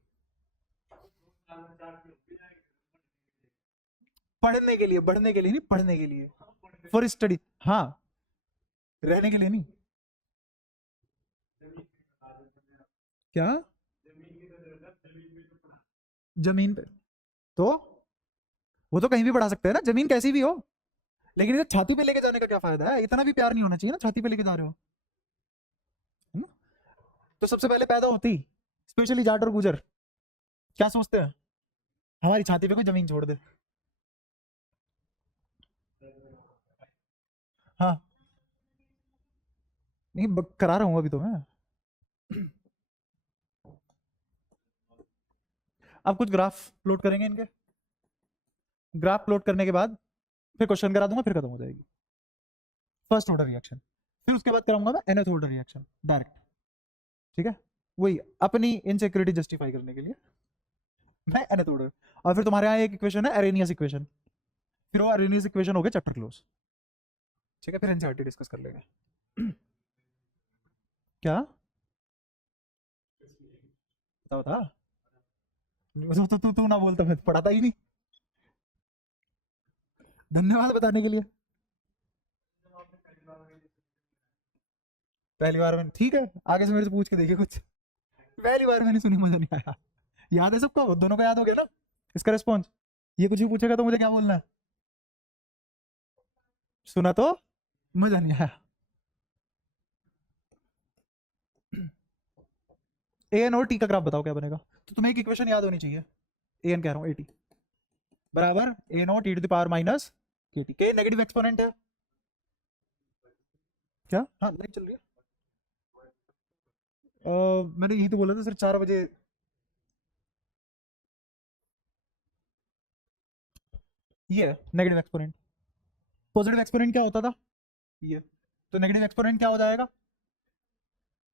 पढ़ने के लिए, बढ़ने के लिए नहीं, पढ़ने के लिए, फॉर स्टडी। हाँ, रहने के लिए नहीं। क्या जमीन पे? तो वो तो कहीं भी पढ़ा सकते हैं ना, जमीन कैसी भी हो। लेकिन इसे छाती पे लेके जाने का क्या फायदा है? इतना भी प्यार नहीं होना चाहिए ना छाती पे लेके जा रहे हो, है ना? तो सबसे पहले पैदा होती स्पेशली जाट और गुजर क्या सोचते हैं? हमारी छाती पे कोई जमीन छोड़ दे। हाँ, नहीं करा रहा हूँ अभी तो मैं। अब कुछ ग्राफ प्लॉट करेंगे इनके, ग्राफ प्लॉट करने के बाद फिर क्वेश्चन करा दूंगा, फिर खत्म हो जाएगी फर्स्ट ऑर्डर रिएक्शन। फिर उसके बाद कराऊंगा मैं nth ऑर्डर रिएक्शन डायरेक्ट। ठीक है, वही अपनी इनसिक्योरिटी जस्टिफाई करने के लिए मैं nth ऑर्डर। और फिर तुम्हारे यहाँ एक इक्वेशन है अरेनियस इक्वेशन, फिर वो अरेनियस इक्वेशन हो गया चैप्टर क्लोज। ठीक है, फिर एनसीईआरटी डिस्कस कर लेंगे। क्या बता बता, तू ना बोलता, मैं पढ़ाता ही नहीं। धन्यवाद बताने के लिए। पहली बार मैंने, ठीक है आगे से मेरे से पूछ के देखिए कुछ। पहली बार मैंने सुनी, मजा नहीं आया। याद है सबको, दोनों को याद हो गया ना इसका रिस्पॉन्स? ये कुछ भी पूछेगा तो मुझे क्या बोलना है? सुना तो मजा नहीं आया। ए एन और टी का ग्राफ बताओ क्या बनेगा। तो तुम्हें एक इक्वेशन याद होनी चाहिए, ए एन कह रहा हूँ, ए टी बराबर A not E to the power minus K T. K negative exponent है क्या? हाँ लाइट चल रही है। मैंने यही तो बोला था सर 4 बजे। ये नेगेटिव एक्सपोनेंट, पॉजिटिव एक्सपोनेंट क्या होता था? ये तो नेगेटिव एक्सपोनेंट क्या हो जाएगा?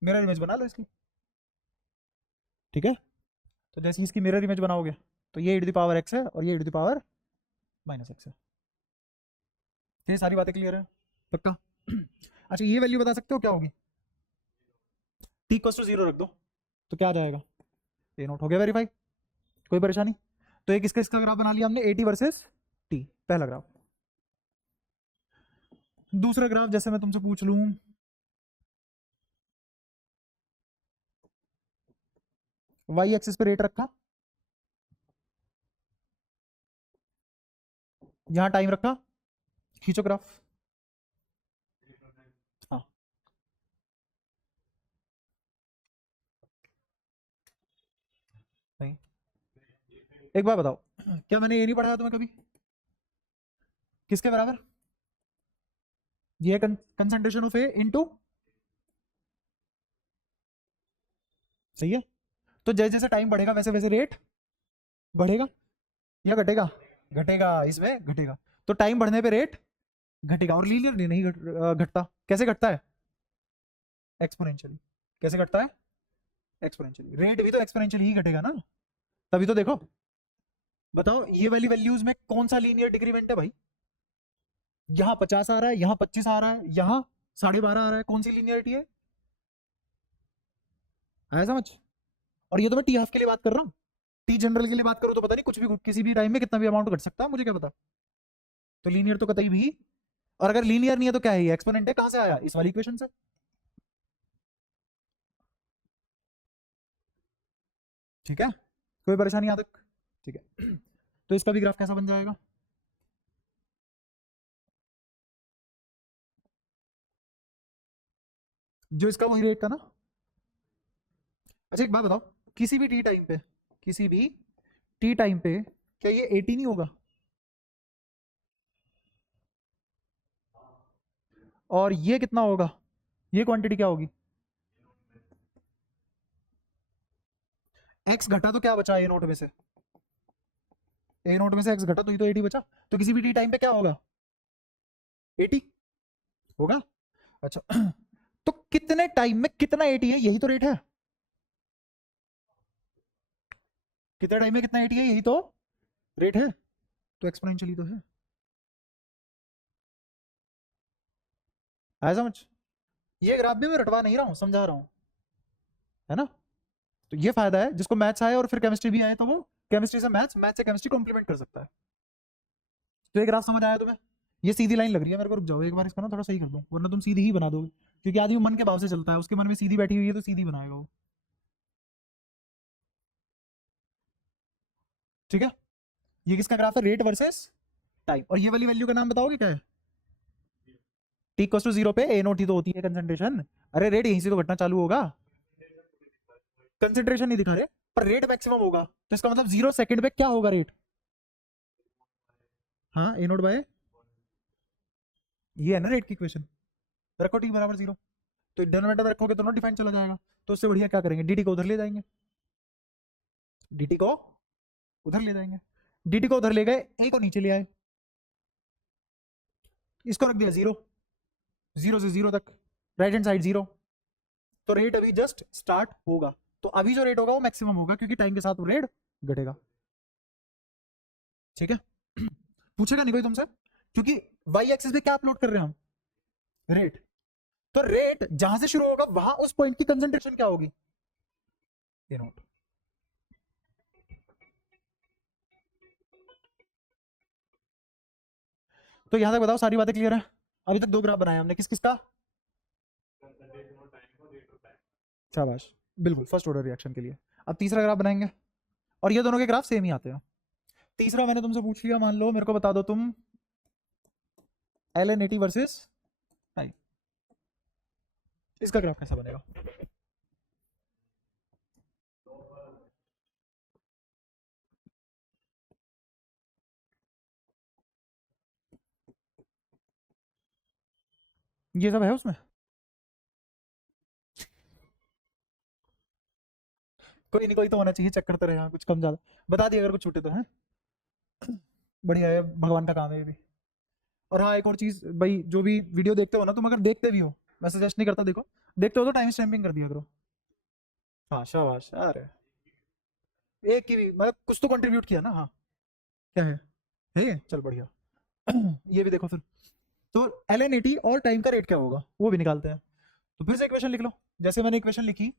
मिरर इमेज बना लो इसकी। ठीक है, तो जैसे इसकी मिरर इमेज बनाओगे तो ये e to the power x है और ये e to the power minus x है। ये सारी बातें क्लियर है पक्का? अच्छा, ये वैल्यू बता सकते हो क्या होगी? t इक्वल टू 0 रख दो तो क्या आ जाएगा? ए नोट हो गया वेरीफाई, कोई परेशानी? तो एक इसका ग्राफ बना लिया हमने, AT वर्सेस टी, पहला ग्राफ। दूसरा ग्राफ जैसे मैं तुमसे पूछ लूं, वाई एक्सिस पे रेट रखा, यहां टाइम रखा, खींचो ग्राफ। हाँ, नहीं एक बार बताओ, क्या मैंने ये नहीं पढ़ाया तुम्हें कभी? किसके बराबर? ये कंसंट्रेशन ऑफ ए इनटू, सही है। तो जैसे जैसे टाइम बढ़ेगा वैसे वैसे रेट बढ़ेगा या घटेगा? घटेगा, इसमें घटेगा। तो टाइम बढ़ने पे रेट घटेगा, और लीनियर नहीं घटता। कैसे घटता है? एक्सपोनेंशियली। कैसे घटता है? एक्सपोनेंशियली। रेट भी तो एक्सपोनेंशियली ही घटेगा ना, तभी तो देखो। बताओ ये वाली वैल्यूज में कौन सा लीनियर डिक्रीमेंट है भाई? यहाँ 50 आ रहा है, यहाँ 25 आ रहा है, यहाँ 12.5 आ रहा है, कौन सी लीनियरिटी है? आया समझ? और ये तो मैं टी हाफ के लिए बात कर रहा हूँ, टी जनरल के लिए बात करूँ तो पता नहीं कुछ भी किसी भी टाइम में कितना भी अमाउंट घट सकता है, मुझे क्या पता। तो लीनियर तो कतई भी, और अगर लीनियर नहीं है तो क्या है, ये एक्सपोनेंट है, कहां से आया, इस वाली इक्वेशन से। ठीक है, कोई परेशानी यहाँ तक? ठीक है, तो इसका भी ग्राफ कैसा बन जाएगा? जो इसका वही रेट था ना। अच्छा एक बात बताओ, किसी भी टी टाइम पे, किसी भी टी टाइम पे क्या ये 80 नहीं होगा? और ये कितना होगा, ये क्वांटिटी क्या होगी? एक्स घटा तो क्या बचा ए नोट में से, ए नोट में से एक्स घटा तो ये तो 80 बचा। तो किसी भी टी टाइम पे क्या होगा, 80 होगा। अच्छा तो कितने टाइम में कितना 80 है, यही तो रेट है। कितने टाइम में कितना 80 है, यही तो रेट है। तो एक्सपोनेंशियली तो है। आया समझ? ये ग्राफ भी मैं रटवा नहीं रहा हूँ, समझा रहा हूँ, है ना। तो ये फायदा है, जिसको मैथ्स आए और फिर केमिस्ट्री भी आए तो वो केमिस्ट्री से मैथ्स, मैथ्स से केमिस्ट्री कॉम्प्लीमेंट कर सकता है। तो ये ग्राफ समझ आया तुम्हें? ये सीधी लाइन लग रही है मेरे को, रुक जाओ एक बार इसका ना थोड़ा सही कर दो, वरना तुम सीधी ही बना दोगे, क्योंकि आदमी मन के भाव से चलता है, उसके मन में सीधी बैठी हुई है तो सीधी बनाएगा वो। ठीक है, ये किसका ग्राफ है, रेट वर्सेस टाइम। और ये वाली वैल्यू का नाम बताओगे क्या है? टी इक्वल्स टू जीरो पे ए नोट ही तो होती है कंसंट्रेशन। अरे रेट यहीं से तो घटना चालू होगा, कंसंट्रेशन नहीं दिखा रहे, पर रेट मैक्सिमम होगा, तो इसका मतलब 0 सेकंड पे क्या होगा रेट? हाँ ए नोट बाय, ये है ना रेट की इक्वेशन, रखो टी बराबर 0, तो डिनोमिनेटर में रखोगे तो नॉट डिफाइन चला जाएगा। तो उससे बढ़िया क्या करेंगे, dt को उधर ले जाएंगे, dt को उधर ले जाएंगे, dt को उधर ले गए, a को नीचे ले आए, इसको रख दिया 0, 0 से 0 तक, राइट हैंड साइड 0। तो रेट अभी जस्ट स्टार्ट होगा, तो अभी जो रेट होगा वो मैक्सिमम होगा, क्योंकि टाइम के साथ वो रेट घटेगा। ठीक है, पूछेगा नहीं कोई तुमसे, क्योंकि वाई एक्सिस पे क्या अपलोड कर रहे हैं हम, रेट। तो रेट जहां से शुरू होगा वहां उस पॉइंट की कंसंट्रेशन क्या होगी, ये नोट। तो यहां तक बताओ, सारी बातें क्लियर है? अभी तक दो ग्राफ बनाए हमने, किस किस का? शाबाश, बिल्कुल फर्स्ट ऑर्डर रिएक्शन के लिए। अब तीसरा ग्राफ बनाएंगे, और ये दोनों के ग्राफ सेम ही आते हैं। तीसरा मैंने तुमसे पूछ लिया, मान लो मेरे को बता दो तुम, L N A T versus time, इसका ग्राफ कैसा बनेगा? ये सब है उसमें? कोई नहीं, कोई तो होना चाहिए, चेक करते रहे, हाँ कुछ कम ज्यादा बता दिए अगर कुछ छूटे तो है। बढ़िया है, भगवान का काम है ये भी। और हाँ एक और चीज भाई, जो भी वीडियो देखते हो ना तुम, अगर देखते भी हो, मैं सजेस्ट नहीं करता, देखो देखते हो तो टाइम स्टैम्पिंग कर दिया करो। हाँ शाबाश, अरे एक की भी मतलब कुछ तो कंट्रीब्यूट किया ना, हाँ। क्या है चल बढ़िया। ये भी देखो फिर, तो एल एन ए टी और टाइम का रेट क्या होगा वो भी निकालते हैं। तो फिर से इक्वेशन लिख लो, जैसे मैंने इक्वेशन लिखी,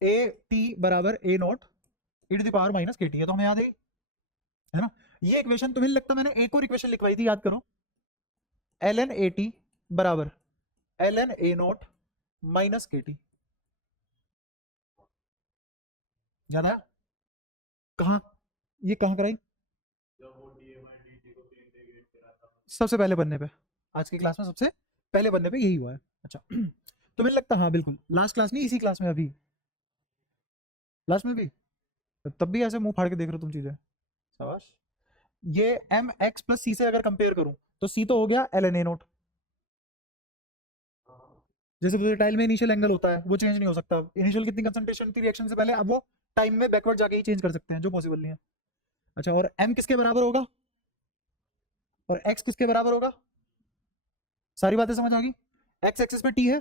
ए टी बराबर A not E to the power minus K T, है तो हमें याद है ना। ये इक्वेशन तुम्हें नहीं लगता मैंने एक और इक्वेशन लिखवाई थी, याद करो, एल एन ए टी बराबर L N A naught minus K T, याद आया? कहाँ, ये कहाँ कराई? सबसे पहले बनने पे, आज की क्लास में सबसे पहले बनने पे यही हुआ है। अच्छा तो मुझे लगता, हाँ बिल्कुल लास्ट क्लास नहीं, इसी क्लास में अभी, लास्ट में भी, तब भी ऐसे मुंह फाड़ के देख रहे हो तुम चीजें, शाबाश। ये एम एक्स प्लस सी से अगर कंपेयर करूं, तो सी तो हो गया एल एन ए नोट, जैसे वोलेटाइल में इनिशियल एंगल होता है वो चेंज नहीं हो सकता, इनिशियल कितनी कंसंट्रेशन थी रिएक्शन से पहले, अब वो टाइम में बैकवर्ड जाके ही चेंज कर सकते हैं, जो पॉसिबल नहीं है। अच्छा, और एम किसके बराबर होगा, और एक्स किसके बराबर होगा? सारी बातें समझ आ गई? एक्स एक्सिस पे टी है,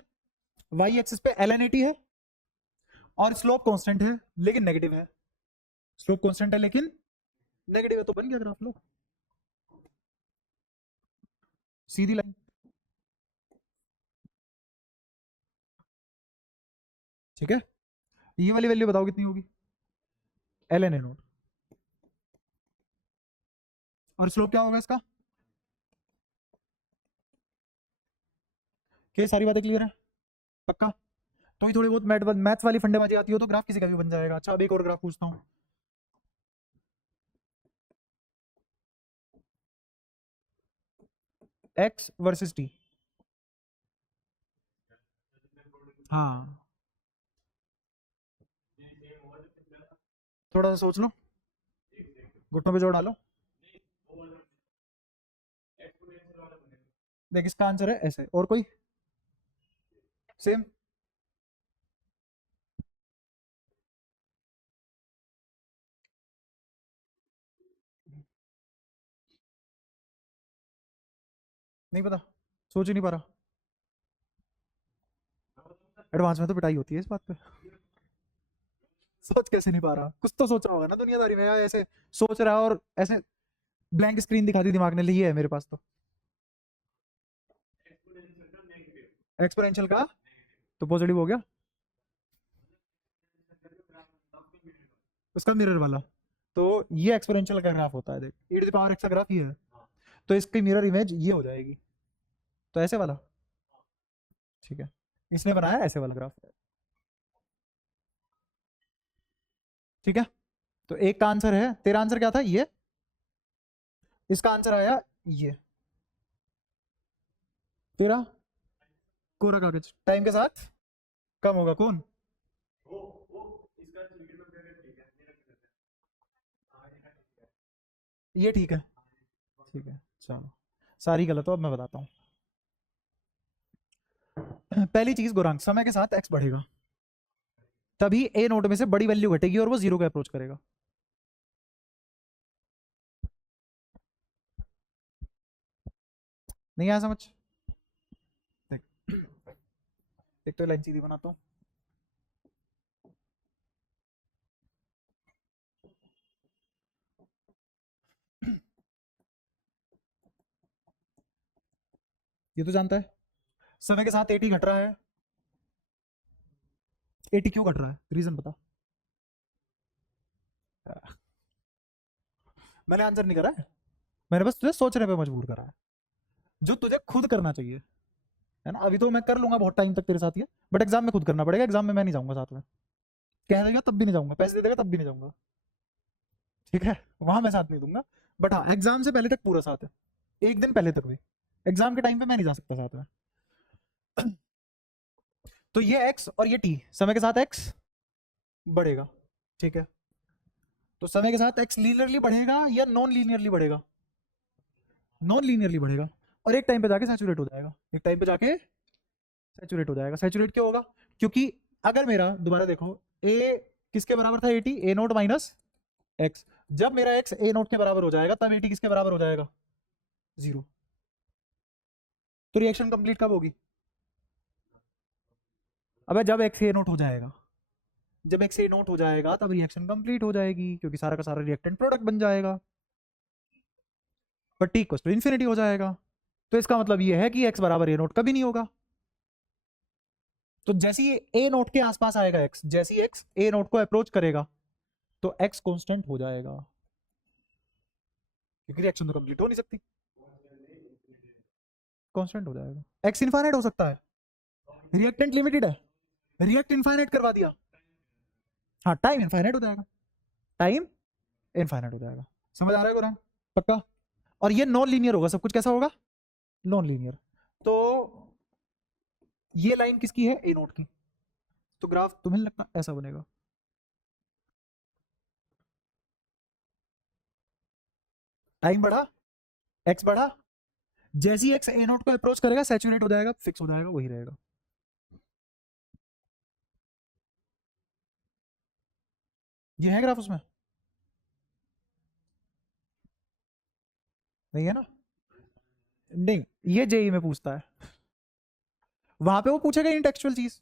वाई एक्सिस पे एल एन ए टी है, और स्लोप कांस्टेंट है लेकिन नेगेटिव है, स्लोप कांस्टेंट है लेकिन नेगेटिव है, तो बन गया ग्राफ लो, सीधी लाइन। ठीक है, ये वाली वैल्यू बताओ कितनी होगी, एल एन ए नोट, और स्लोप क्या होगा इसका। क्या सारी बातें क्लियर है, पक्का। तो ही थोड़ी बहुत मैथ्स वाली फंडेबाजी आती हो तो ग्राफ किसी का भी बन जाएगा। अच्छा अब एक और ग्राफ पूछता हूँ। X versus T. हाँ थोड़ा सा सोच लो, घुटनों पे जोर डालो। देख इसका आंसर है ऐसे, और कोई सेम। नहीं पता, सोच ही नहीं पा रहा। एडवांस में तो पिटाई होती है इस बात पे। सोच कैसे नहीं पा रहा, कुछ तो सोचा होगा ना दुनियादारी में यार, ऐसे सोच रहा है और ऐसे ब्लैंक स्क्रीन दिखा दी दिमाग ने, लिए है मेरे पास तो। एक्सपोनेंशियल का तो पॉजिटिव हो गया, उसका मिरर वाला। तो ये एक्सपोनेंशियल का ग्राफ होता है, देख ई टू द पावर एक्स का ग्राफ ये है, तो इसकी मिरर इमेज ये हो जाएगी, तो ऐसे वाला। ठीक है, इसने बनाया ऐसे वाला ग्राफ। ठीक है, तो एक का आंसर है, तेरा आंसर क्या था ये, इसका आंसर आया ये, तेरा कोरा कागज टाइम के साथ कम होगा कौन। ये ठीक है, ठीक है चलो, सारी गलत हो, अब मैं बताता हूँ। पहली चीज गुरांक, समय के साथ एक्स बढ़ेगा, तभी ए नोट में से बड़ी वैल्यू घटेगी और वो जीरो को अप्रोच करेगा। नहीं आया समझ, देख एक तो लाइन सीधी बनाता हूँ। ये तो जानता है, समय के साथ एटी घट रहा है, एटी क्यों घट रहा है, रीजन बता। मैंने आंसर नहीं करा है, मैंने बस तुझे सोचने पे मजबूर करा है, जो तुझे खुद करना चाहिए, है ना। अभी तो मैं कर लूंगा बहुत टाइम तक तेरे साथ ये, बट एग्जाम में खुद करना पड़ेगा, एग्जाम में मैं नहीं जाऊंगा साथ में, कह देगा तब भी नहीं जाऊंगा, पैसे दे देगा तब भी नहीं जाऊंगा, ठीक है, वहां मैं साथ नहीं दूंगा। बट हाँ एग्जाम से पहले तक पूरा साथ है, एक दिन पहले तक भी, एग्जाम के टाइम पे मैं नहीं जा सकता साथ में। तो ये एक्स और ये टी, समय के साथ एक्स बढ़ेगा, ठीक है। तो समय के साथ एक्स लीनियरली बढ़ेगा या नॉन लीनियरली बढ़ेगा, नॉन लीनियरली बढ़ेगा, और एक टाइम पे जाके सैचुरेट हो जाएगा, एक टाइम पे जाके सैचुरेट हो जाएगा। सैचुरेट क्यों होगा, क्योंकि अगर मेरा दोबारा देखो ए किसके बराबर था, एटी ए नोट माइनस एक्स, जब मेरा एक्स ए नोट के बराबर हो जाएगा तब एटी किसके बराबर हो जाएगा, जीरो। तो रिएक्शन कंप्लीट कब होगी, अबे जब एक्स ए नोट हो जाएगा, जब एक्स ए नोट हो जाएगा तब रिएक्शन कंप्लीट हो जाएगी, क्योंकि सारा का सारा रिएक्टेंट प्रोडक्ट बन जाएगा, पर टी इक्वल टू इन्फिनिटी हो जाएगा। तो इसका मतलब ये है कि एक्स बराबर ए नोट कभी नहीं होगा। तो जैसे ही ए नोट के आसपास आएगा एक्स, जैसे ही एक्स ए नोट को अप्रोच करेगा तो एक्स कांस्टेंट हो जाएगा, क्योंकि रिएक्शन तो कंप्लीट हो नहीं सकती, कांस्टेंट हो जाएगा। एक्स इनफाइनाइट हो सकता है, रिएक्टेंट लिमिटेड है, रिएक्ट इनफाइनाइट करवा दिया, हाँ टाइम इनफाइनाइट हो जाएगा, टाइम इनफाइनाइट हो जाएगा। समझ आ रहा है गुरु, पक्का। और ये नॉन लीनियर होगा, सब कुछ कैसा होगा, नॉन लीनियर। तो ये लाइन किसकी है, ए नोट की, तो ग्राफ तुम्हें लगता ऐसा बनेगा, टाइम बढ़ा, एक्स बढ़ा, जैसे ही एक्स ए नोट को अप्रोच करेगा सैचुरेट हो जाएगा, फिक्स हो जाएगा, वही रहेगा। ये है ग्राफ उसमें, नहीं है ना, नहीं ये जेई में पूछता है, वहां पे वो पूछेगा इंटेक्चुअल चीज,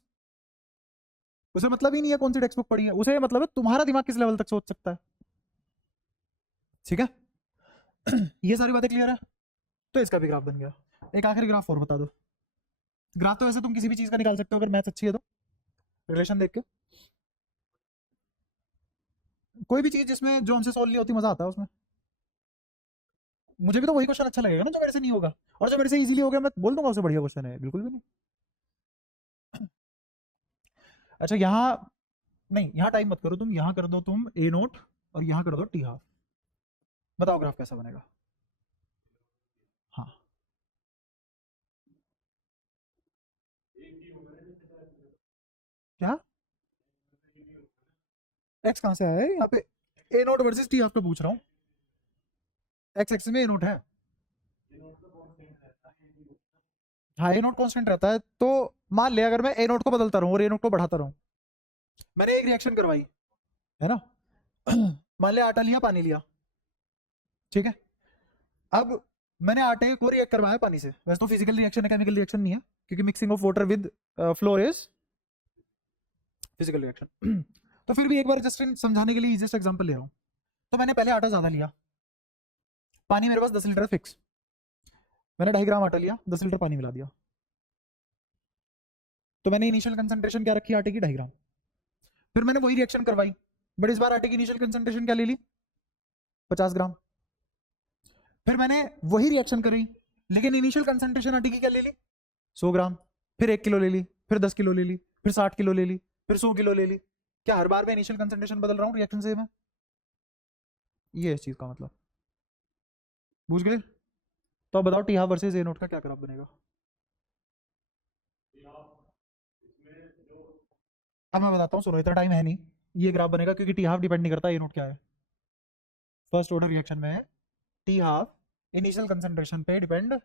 उसे मतलब ही नहीं है कौन सी टेक्स्ट बुक पढ़ी है, उसे मतलब है तुम्हारा दिमाग किस लेवल तक सोच सकता है, ठीक है। ये सारी बातें क्लियर है, तो इसका भी ग्राफ बन गया। एक आखिरी ग्राफ और बता दो, ग्राफ तो वैसे तुम किसी भी चीज का निकाल सकते हो अगर मैथ अच्छी है तो, रिलेशन देख के। कोई भी चीज जिसमें जो हमसे सॉल्व नहीं होती, मजा आता है उसमें। मुझे भी तो वही क्वेश्चन अच्छा लगेगा ना जो मेरे से नहीं होगा, और जो मेरे से इजीली हो गया मैं बोल दूंगा उससे बढ़िया क्वेश्चन है, बिल्कुल भी नहीं। अच्छा यहाँ, नहीं यहाँ टाइम मत करो तुम, यहाँ कर दो तुम ए नोट और यहाँ कर दो टी हाफ। बताओ ग्राफ कैसा बनेगा। हाँ, क्या एक्स कहाँ से आया है यहाँ पे? ए नोट वर्सेस टी हाफ का पूछ रहा हूँ। एक्स एक्स में ए नोट है। हाँ, ए नोट कांस्टेंट रहता है, तो मान लिया अगर मैं ए नोट को बदलता रहूँ और ए नोट को बढ़ाता रहूँ, मैंने एक रिएक्शन करवाई, है ना? मान लिया आटा लिया, पानी लिया, ठीक है। अब मैंने आटे को रिएक्ट करवाया पानी से, वैसे तो फिजिकल रिएक्शन है, केमिकल रिएक्शन नहीं है, क्योंकि mixing of water with floor is physical reaction. तो फिर भी एक बार जस्ट समझाने के लिए इजीएस्ट एग्जांपल ले रहा हूँ। तो मैंने पहले आटा ज़्यादा लिया, पानी मेरे पास 10 लीटर फिक्स, मैंने 2.5 ग्राम आटा लिया, 10 लीटर पानी मिला दिया, तो मैंने इनिशियल कंसंट्रेशन क्या रखी आटे की? 2.5 ग्राम। फिर मैंने वही रिएक्शन करवाई, बट इस बार आटे की इनिशियल कंसंट्रेशन क्या ले ली? 50 ग्राम। फिर मैंने वही रिएक्शन करी, लेकिन इनिशियल कंसंट्रेशन आटे की क्या ले ली? 100 ग्राम। फिर 1 किलो ले ली, फिर 10 किलो ले ली, फिर 60 किलो ले ली, फिर 100 किलो ले ली। क्या हर बार मैं इनिशियल कंसंट्रेशन बदल रहा हूँ रिएक्शन से मैं? ये है इस चीज का मतलब, बुझ गए? तो अब बताओ T half versus A note का क्या ग्राफ बनेगा? अब मैं बताता हूँ, सुनो इतना टाइम है नहीं। ये ग्राफ बनेगा क्योंकि टी हाफ डिपेंड नहीं करता ए नोट क्या है। फर्स्ट ऑर्डर रिएक्शन में टी हाफ इनिशियल कंसंट्रेशन पे डिपेंड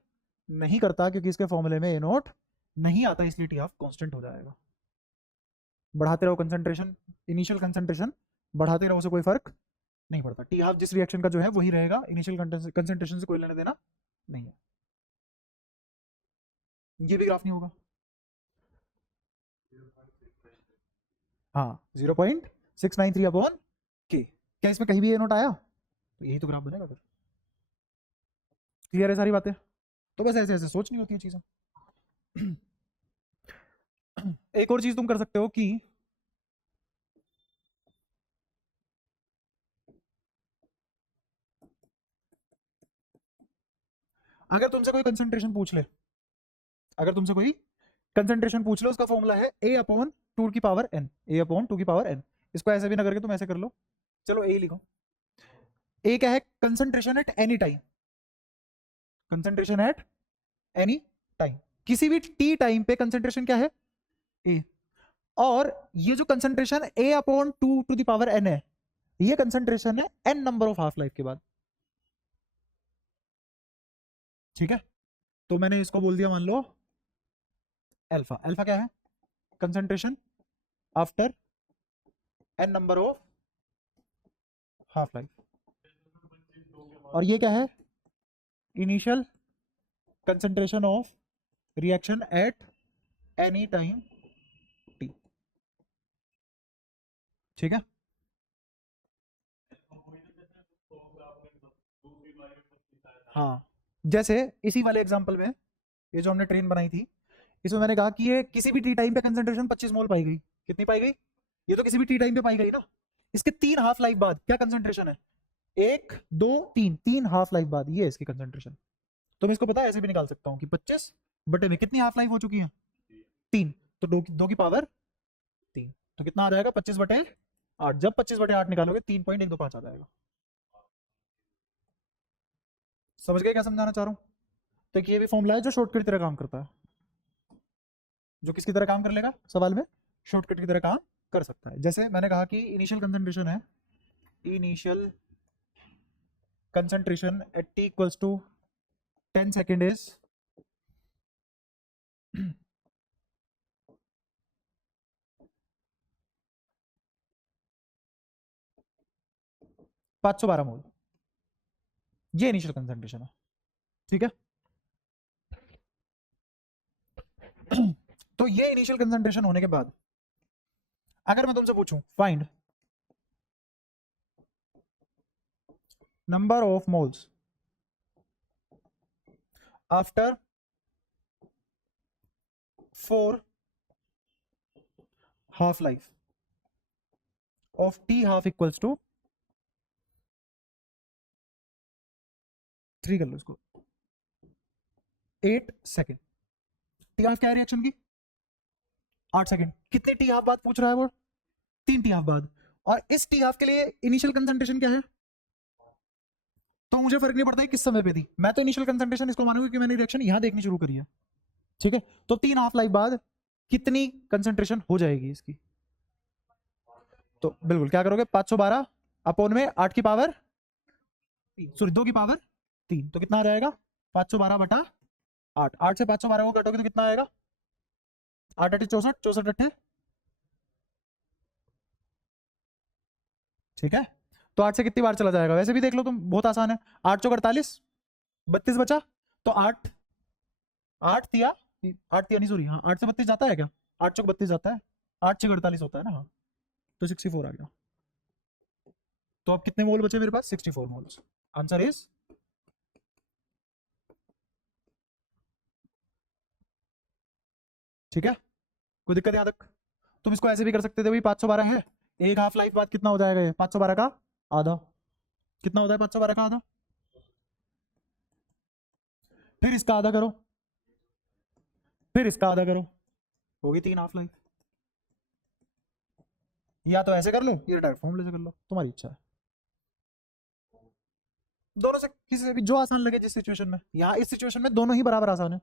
नहीं करता, क्योंकि इसके फॉर्मूले में ए नोट नहीं आता, इसलिए टी हाफ कांस्टेंट हो जाएगा। बढ़ाते रहो कंसंट्रेशन, इनिशियल कंसंट्रेशन बढ़ाते रहो, उसे कोई फर्क नहीं पड़ता। टी हाफ जिस रिएक्शन का जो है वही रहेगा, इनिशियल कंसंट्रेशन से कोई लेना देना नहीं है। ये भी ग्राफ नहीं होगा। हाँ, 0.693 अपॉन के। क्या इसमें कहीं भी ये नोट आया? तो यही तो ग्राफ बनेगा फिर। क्लियर है सारी बातें? तो बस ऐसे ऐसे सोचनी होती है चीजें। एक और चीज तुम कर सकते हो कि अगर तुमसे कोई कंसंट्रेशन पूछ ले, अगर तुमसे कोई कंसंट्रेशन पूछ लो, उसका फॉर्मूला है ए अपॉन टू की power N, A upon to की पावर एन। इसको ऐसे भी ना करके तुम ऐसे कर लो, चलो ए लिखो। ए क्या है? Concentration eight any time, concentration eight any time, किसी भी टी टाइम पे कंसंट्रेशन क्या है? ए। और ये जो concentration A upon to the power N है, ये कंसंट्रेशन है N number of half life के बाद, ठीक है। तो मैंने इसको बोल दिया, मान लो अल्फा। अल्फा क्या है? Concentration after N number of half life. और ये क्या है? Initial concentration of reaction at any time T, ठीक है। हाँ, जैसे इसी वाले एग्जांपल में, ये जो हमने ट्रेन बनाई थी, इसमें मैंने कहा कि ये किसी भी टी टाइम पे कंसंट्रेशन 25 मोल पाई गई। कितनी पाई गई? ये तो किसी भी टी टाइम पे पाई गई ना। इसके 3 हाफ लाइफ बाद क्या कंसंट्रेशन है? 1 2 3, 3 हाफ लाइफ बाद ये है इसकी कंसंट्रेशन। तो मैं इसको पता है ऐसे भी निकाल सकता हूँ कि 25 बटे में कितनी हाफ लाइफ हो चुकी है? 3। तो दो की पावर 3, तो कितना आ जाएगा? 25/8। जब 25/8 निकालोगे 3.125 आ जाएगा। समझ गए क्या समझाना चाह रहा हूँ? तो ये भी फॉर्मूला है जो शॉर्टकट की तरह काम करता है। जो किसकी तरह काम कर लेगा सवाल में? शॉर्टकट की तरह काम कर सकता है। जैसे मैंने कहा कि इनिशियल कंसंट्रेशन है, initial concentration at T equals to 10 second is 512 mole. ये इनिशियल कंसंट्रेशन है, ठीक है। तो ये इनिशियल कंसंट्रेशन होने के बाद अगर मैं तुमसे पूछूं find number of moles after 4 half life of T half equals to 3 कर लो इसको, 8 सेकेंड। टी हाफ क्या है रिएक्शन की? 8 सेकेंड। कितनी टी हाफ बाद पूछ रहा है वो? 3 टी हाफ बाद। और इस टी हाफ के लिए इनिशियल कंसंट्रेशन क्या है? तो मुझे फर्क नहीं पड़ता है किस समय पे थी, मैं तो इनिशियल कंसंट्रेशन इसको मानूंगा कि मैंने रिएक्शन यहां देखनी शुरू करी है। ठीक है, तो 3 हाफ लाइफ बाद कितनी कंसंट्रेशन हो जाएगी इसकी? तो बिल्कुल क्या करोगे, 512 अपोन में 8 की पावर, सॉरी 2 की पावर 3, तो कितना आ जाएगा? 512 बटा 8। 8 से 512 को काटोगे तो कितना आएगा? 8 8 64, 64 8। ठीक है, तो 8 से कितनी बार चला जाएगा? वैसे भी देख लो तुम, बहुत आसान है। 8 चौक 48, 32 बचा, तो 8 8 दिया, 8 दिया नहीं सॉरी, हाँ 8 से 32 जाता है क्या? 8 चौक 32 जाता है, 8 6 48 होता है ना, हाँ तो 64 आ गया। तो अब कितने मोल बचे मेरे पास? 64 मोल्स। आंसर इज, ठीक है, कोई दिक्कत यहाँ तक? तुम इसको ऐसे भी कर सकते थे भाई, 512 है, एक हाफ लाइफ बाद कितना हो जाएगा ये? 512 का आधा। कितना होता है 512 का आधा? फिर इसका आधा करो, फिर इसका आधा करो, होगी 3 हाफ लाइफ। या तो ऐसे कर लो, या डायरेक्ट फॉर्मूले से कर लो, तुम्हारी इच्छा है। दोनों से किसी से भी जो आसान लगे जिस सिचुएशन में। यहाँ इस सिचुएशन में दोनों ही बराबर आसान है।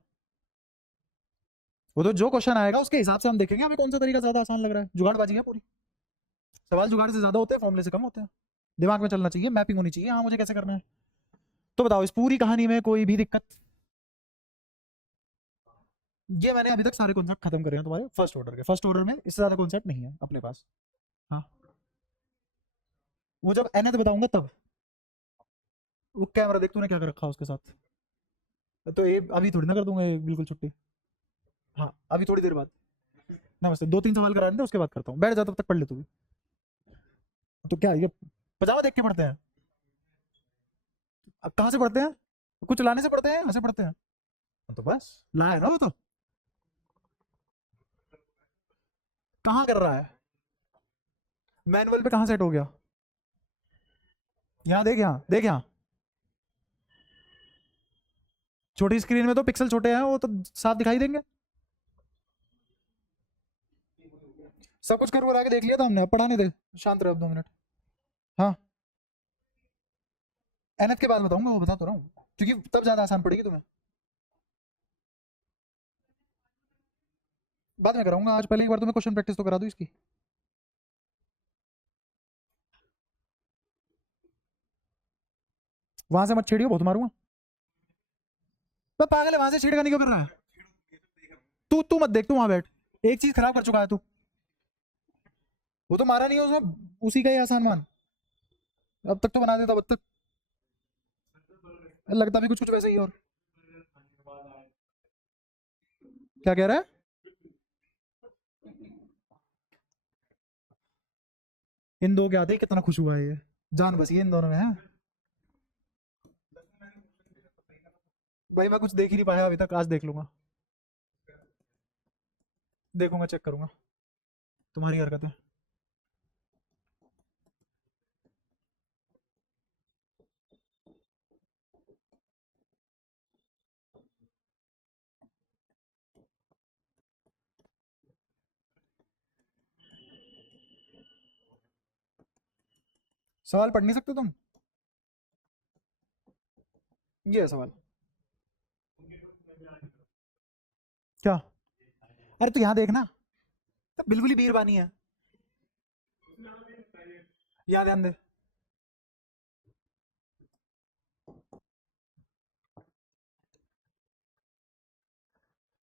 वो तो जो क्वेश्चन आएगा उसके हिसाब से हम देखेंगे हमें कौन सा तरीका ज्यादा आसान लग रहा है। जुगाड़बाजी है पूरी, सवाल जुगाड़ से ज्यादा होते हैं, फॉर्मूले से कम होते हैं। दिमाग में चलना चाहिए, मैपिंग होनी चाहिए, हाँ मुझे कैसे करना है। तो बताओ इस पूरी कहानी में कोई भी दिक्कत? ये मैंने अभी तक सारे कॉन्सेप्ट खत्म करे हैं तुम्हारे फर्स्ट ऑर्डर के। फर्स्ट ऑर्डर में इससे ज्यादा कॉन्सेप्ट नहीं है अपने पास। हाँ, वो जब nth बताऊंगा तब। वो कैमरा देख तूने क्या कर रखा है उसके साथ। तो ये अभी थोड़ी ना कर दूंगा ये बिल्कुल छुट्टी। हाँ अभी थोड़ी देर बाद। नमस्ते, 2 3 सवाल करा देते उसके बाद करता हूँ, बैठ जा तब तक पढ़ ले तू भी। तो क्या ये पजामा देख के पढ़ते हैं? अब कहाँ से पढ़ते हैं? कुछ लाने से पढ़ते हैं, ऐसे पढ़ते हैं? तो बस लाया ना वो तो। कहाँ कर रहा है? मैनुअल पे कहाँ सेट हो गया? यहाँ देख, यहाँ देख, यहाँ छोटी स्क्रीन में तो पिक्सल छोटे हैं, वो तो साफ दिखाई देंगे। सब कुछ कर के देख लिया था हमने, अब पढ़ाने दे, शांत रहे अब 2 मिनट। हाँ एनएथ के बाद बताऊंगा, वो बता तो रहा हूँ, क्योंकि तब ज्यादा आसान पड़ेगी तुम्हें। बाद में कराऊंगा, आज पहले एक बार तुम्हें क्वेश्चन प्रैक्टिस तो करा दूं इसकी। वहां से मत छेड़ियो, बहुत मारूंगा। मैं पागल है, वहां से छेड़खानी क्यों कर रहा है? तू तू मत देख, तू वहां बैठ। एक चीज खराब कर चुका है तू। वो तो मारा नहीं है उसमें, उसी का ही आसान मान। अब तक तो बना देता, अब तक लगता भी कुछ कुछ वैसे ही। और क्या कह रहा है? इन दो के आते ही कितना खुश हुआ है ये, जान बसी है इन दोनों में है। भाई मैं कुछ देख ही नहीं पाया अभी तक, आज देख लूंगा, देखूंगा, चेक करूंगा तुम्हारी हरकतें। सवाल पढ़ नहीं सकते तुम? ये है सवाल। क्या? अरे तो यहाँ देखना, तो बिल्कुल ही बेरबानी है। यहाँ ध्यान दे,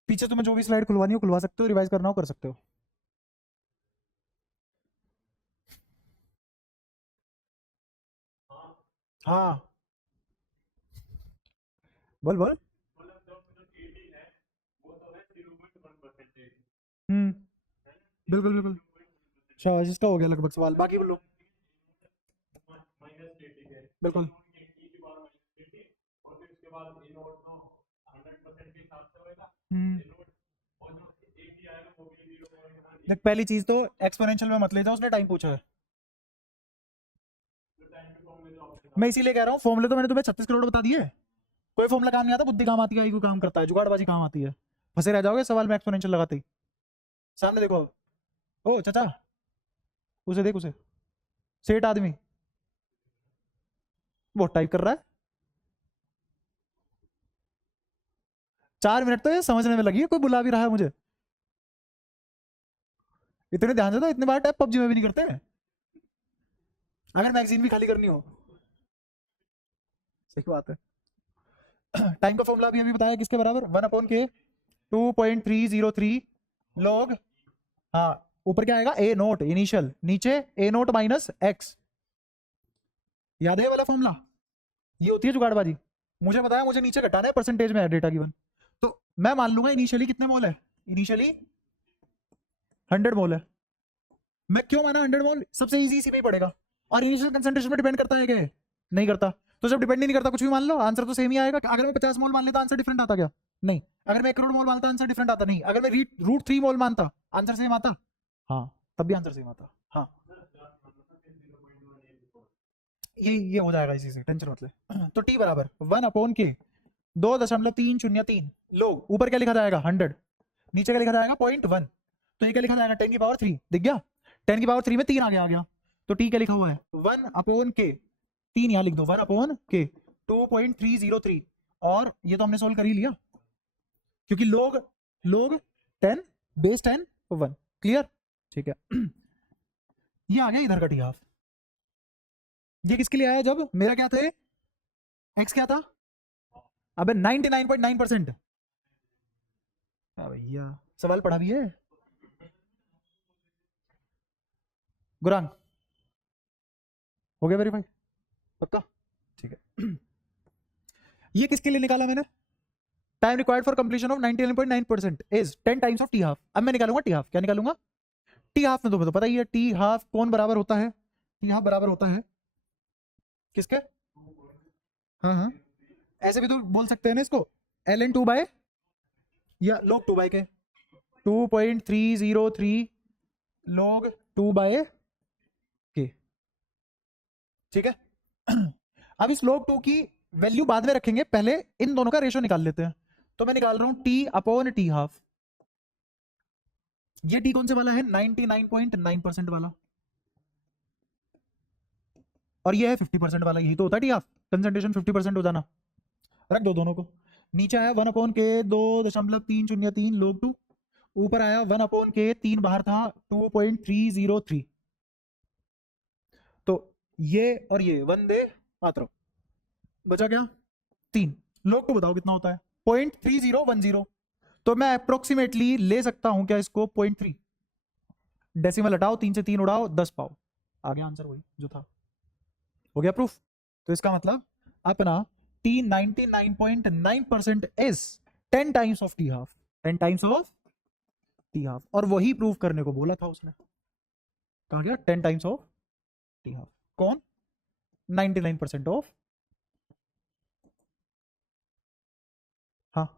पीछे तुम्हें जो भी स्लाइड खुलवानी हो खुलवा सकते हो, रिवाइज करना हो कर सकते हो। हाँ बोल बोल। हम्म, बिल्कुल बिल्कुल। शाबाश, इसका हो गया लगभग सवाल, बाकी बोलो। बिल्कुल। हम्म, देख पहली चीज तो एक्सपोनेंशियल में मत ले जाओ, उसने टाइम पूछा है। मैं इसीलिए कह रहा हूँ, फॉर्मूले तो मैंने तुम्हें 36 करोड़ बता दिए। कोई फॉर्मूला काम नहीं आता, बुद्धि काम आती है, IQ काम करता है, जुगाड़बाजी काम आती है। फंसे रह जाओगे सवाल में एक्सपोनेंशियल लगाते ही। सामने देखो, ओ चाचा, उसे देख, उसे सेठ आदमी वो टाइप कर रहा है। 4 मिनट तो ये समझने में लगी है, कोई बुला भी रहा है मुझे। इतने ध्यान से तो इतने बार टैप PUBG में भी नहीं करते। अगर मैगजीन भी खाली करनी हो। सही बात है। टाइम का फॉर्मूला भी अभी बताया, किसके बराबर, 1/k 2.303 log, हाँ ऊपर क्या आएगा, A नोट इनिशियल, नीचे A नोट माइनस एक्स। याद है वाला फॉर्मूला, ये होती है जुगाड़बाजी। मुझे बताया, मुझे नीचे घटाना है, परसेंटेज में है डेटा गिवन, तो मैं मान लूंगा इनिशियली कितने मोल है, इनिशियली 100 मोल है। मैं क्यों माना 100 मोल, सबसे इजी इसी पे ही पड़ेगा। और इनिशियल कंसंट्रेशन पे डिपेंड करता है क्या, नहीं करता। तो जब डिपेंड नहीं करता कुछ भी मान लो, आंसर तो सेम ही आएगा। अगर मैं 50 मोल मान लेता आंसर डिफरेंट आता क्या, नहीं। अगर मैं 1 करोड़ मोल मानता आंसर डिफरेंट आता, नहीं। अगर मैं √3 मोल मानता आंसर सेम आता, हाँ तब भी आंसर सेम आता। हाँ ये हो जाएगा इसी से, टेंशन मत ले। तो टी बराबर 1/k 2.303 लोग, ऊपर क्या लिखा जाएगा 100, नीचे क्या लिखा जाएगा 0.1, तो ये क्या लिखा जाएगा 10⁻3, दिख गया। 10⁻3 में 3 आ गया। तो टी क्या लिखा हुआ है 1/k, 3 यहाँ लिख दो, 1/k 2.303, और ये तो हमने सोल्व कर ही लिया, क्योंकि लोग 10 बेस 10 1, क्लियर, ठीक है। ये आ गया इधर का टी हाफ। ये किसके लिए आया, जब मेरा क्या था, एक्स क्या था, अबे 99.9%। भैया सवाल पढ़ा भी है गुरांग, हो गया वेरीफाई पक्का, ठीक है। ये किसके लिए निकाला मैंने, time required for completion of 99.9% is 10 times of T half. अब मैं निकालूंगा टी हाफ, क्या निकालूंगा, टी हाफ में तुम्हें तो पता ही है टी हाफ कौन बराबर होता है, टी हाफ बराबर होता है किसके, हाँ हाँ ऐसे भी तो बोल सकते हैं ना इसको, ln 2 बाय, या log 2 बाय के 2.303 log 2 बाय के, ठीक है। अब इस log 2 की वैल्यू बाद में रखेंगे, पहले इन दोनों का रेशो निकाल लेते हैं। तो मैं निकाल रहा हूं t/t हाफ। ये t कौन से वाला है, 99.9% वाला, और ये है 50% वाला, यही तो होता है टी हाफ, कंसंट्रेशन 50% हो जाना। रख दो दोनों को, नीचे आया 1/k 2.303 log 2, ऊपर आया 1/k 3 बाहर था 2.303, तो ये और ये वंदे मातरम, बचा क्या 3, log 2 बताओ कितना होता है 0.3010, तो मैं अप्रोक्सीमेटली ले सकता हूं क्या इसको 0.3, डेसिमल हटाओ, 3 से 3 उड़ाओ 10 पाओ, आ गया आंसर वही जो था, हो गया प्रूफ। तो इसका मतलब अपना t 99.9% is 10 times of T half, 10 times of T half, और वही प्रूफ करने को बोला था उसने, कहा गया 10 टाइम्स ऑफ टी हाफ, कौन 99% ऑफ, हाँ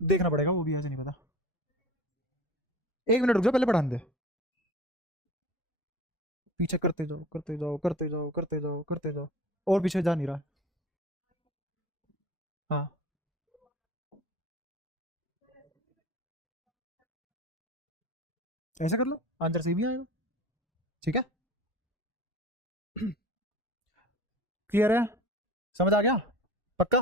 देखना पड़ेगा वो भी, ऐसे नहीं पता, 1 मिनट रुक जाओ, पहले पढ़ाने दे, पीछे करते जाओ करते जाओ करते जाओ करते जाओ करते जाओ, और पीछे जा नहीं रहा, हाँ ऐसे कर लो, आंसर सही भी आएगा, ठीक है। क्लियर है, समझ आ गया पक्का।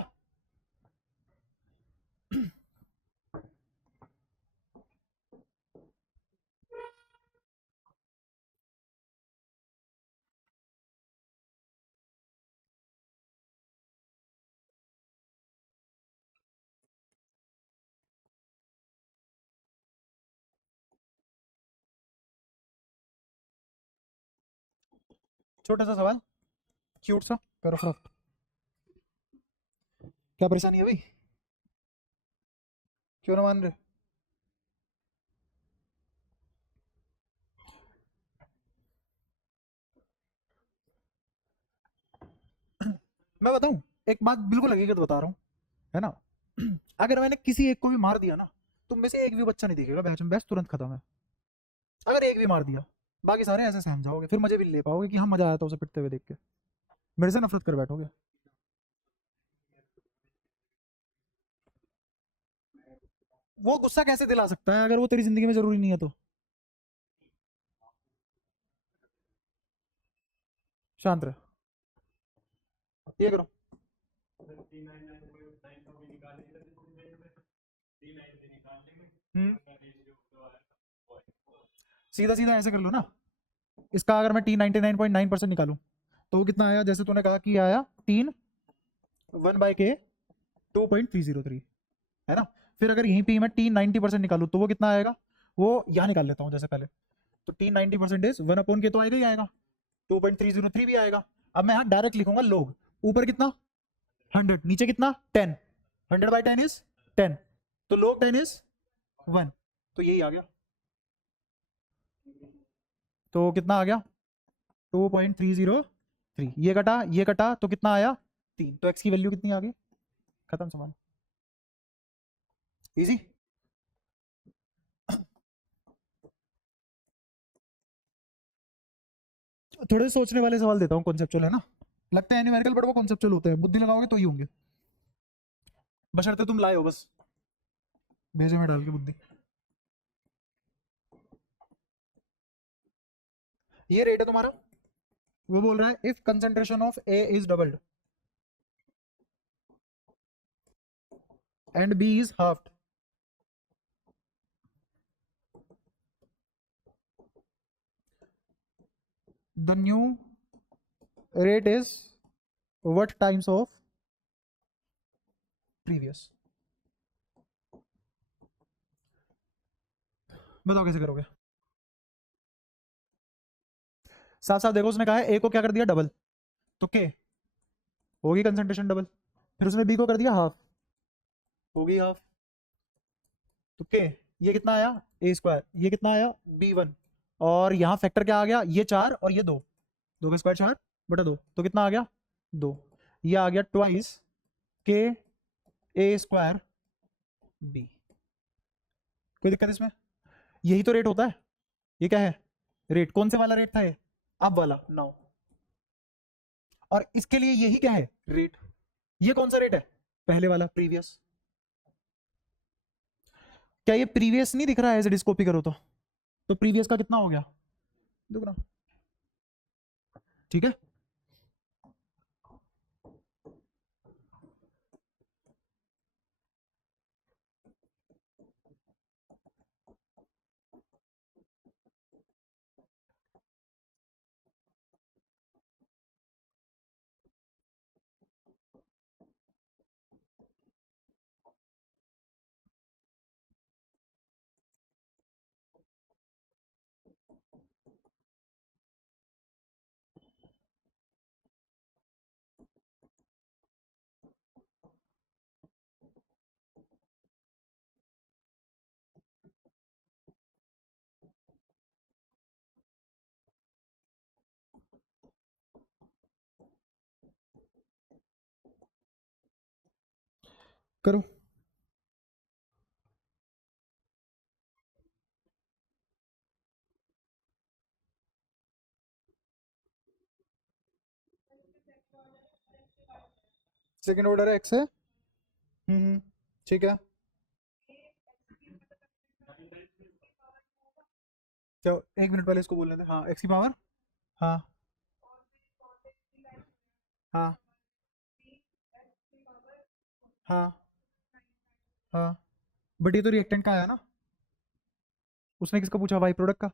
छोटा सा सवाल, क्यूट सा, करो फटाफट, क्या परेशानी है भाई, क्यों ना मान रहे, मैं बताऊं एक बात बिल्कुल हकीकत बता रहा हूँ, है ना। अगर मैंने किसी एक को भी मार दिया ना, तुम में से एक भी बच्चा नहीं दिखेगा बैच में, बैच तुरंत खत्म है। अगर एक भी मार दिया, बाकी सारे ऐसे सहम जाओगे, फिर मुझे भी ले पाओगे कि हाँ मजा आया था उसे पिटते हुए देख के, मेरे से नफरत कर बैठोगे। वो गुस्सा कैसे दिला सकता है अगर वो तेरी जिंदगी में जरूरी नहीं है तो? शांत रह, ये करो। हम्म, सीधा सीधा ऐसे कर लो ना। इसका अगर मैं T99.9% निकालूं तो वो कितना आया? जैसे तूने कहा कि आया 1/k 2.303, है ना? फिर अगर यहीं पे मैं T90% निकालूं तो वो कितना आएगा? वो यहाँ निकाल लेता हूँ जैसे पहले। तो T90% इज 1/k तो आएगा ही आएगा, 2.303 भी आएगा। अब मैं यहाँ डायरेक्ट लिखूंगा लोग। ऊपर कितना? 100, नीचे कितना? 10। 100/10 इज 10, तो लोग 10 इज 1, तो यही आ गया। तो कितना आ गया? 2.303। ये कटा तो कितना आया? 3। तो x की वैल्यू कितनी आ गई? खत्म सवाल। इजी। थोड़े सोचने वाले सवाल देता हूँ, कॉन्सेप्चुअल है ना। लगता है न्यूमेरिकल बट वो कॉन्सेप्चुअल होते हैं, बुद्धि लगाओगे तो ही होंगे, बशर्ते तुम लाए हो बस भेजे में डाल के बुद्धि। ये रेट है तुम्हारा। वो बोल रहा है if concentration of A is doubled and B is halved, the new rate is what times of previous. बताओ कैसे करोगे? साथ साथ देखो, उसने कहा है ए को क्या कर दिया? डबल, तो के होगी कंसेंट्रेशन डबल। फिर उसने बी को कर दिया हाफ, होगी हाफ, तो के ये कितना आया? ए स्क्वायर। ये कितना आया? B1। और यहाँ फैक्टर क्या आ गया? ये 4 और ये 2, 2 का स्क्वायर 4/2, तो कितना आ गया? 2। ये आ गया ट्वाइस के ए स्क्वायर बी। कोई दिक्कत इसमें? यही तो रेट होता है। ये क्या है? रेट। कौन से वाला रेट था ये? अब वाला 9। और इसके लिए यही क्या है? रेट। ये कौन सा रेट है? पहले वाला, प्रीवियस। क्या ये प्रीवियस नहीं दिख रहा है? ऐसे डिस्कोपी करो तो प्रीवियस का कितना हो गया? दुगना। ठीक है। करो। सेकंड ऑर्डर है एक्स है। ठीक है। तो 1 मिनट पहले इसको बोलने थे। हाँ, एक्स की पावर। हाँ हाँ हाँ हाँ। बट ये तो रिएक्टेंट का आया ना। उसने किसका पूछा? वाई प्रोडक्ट का।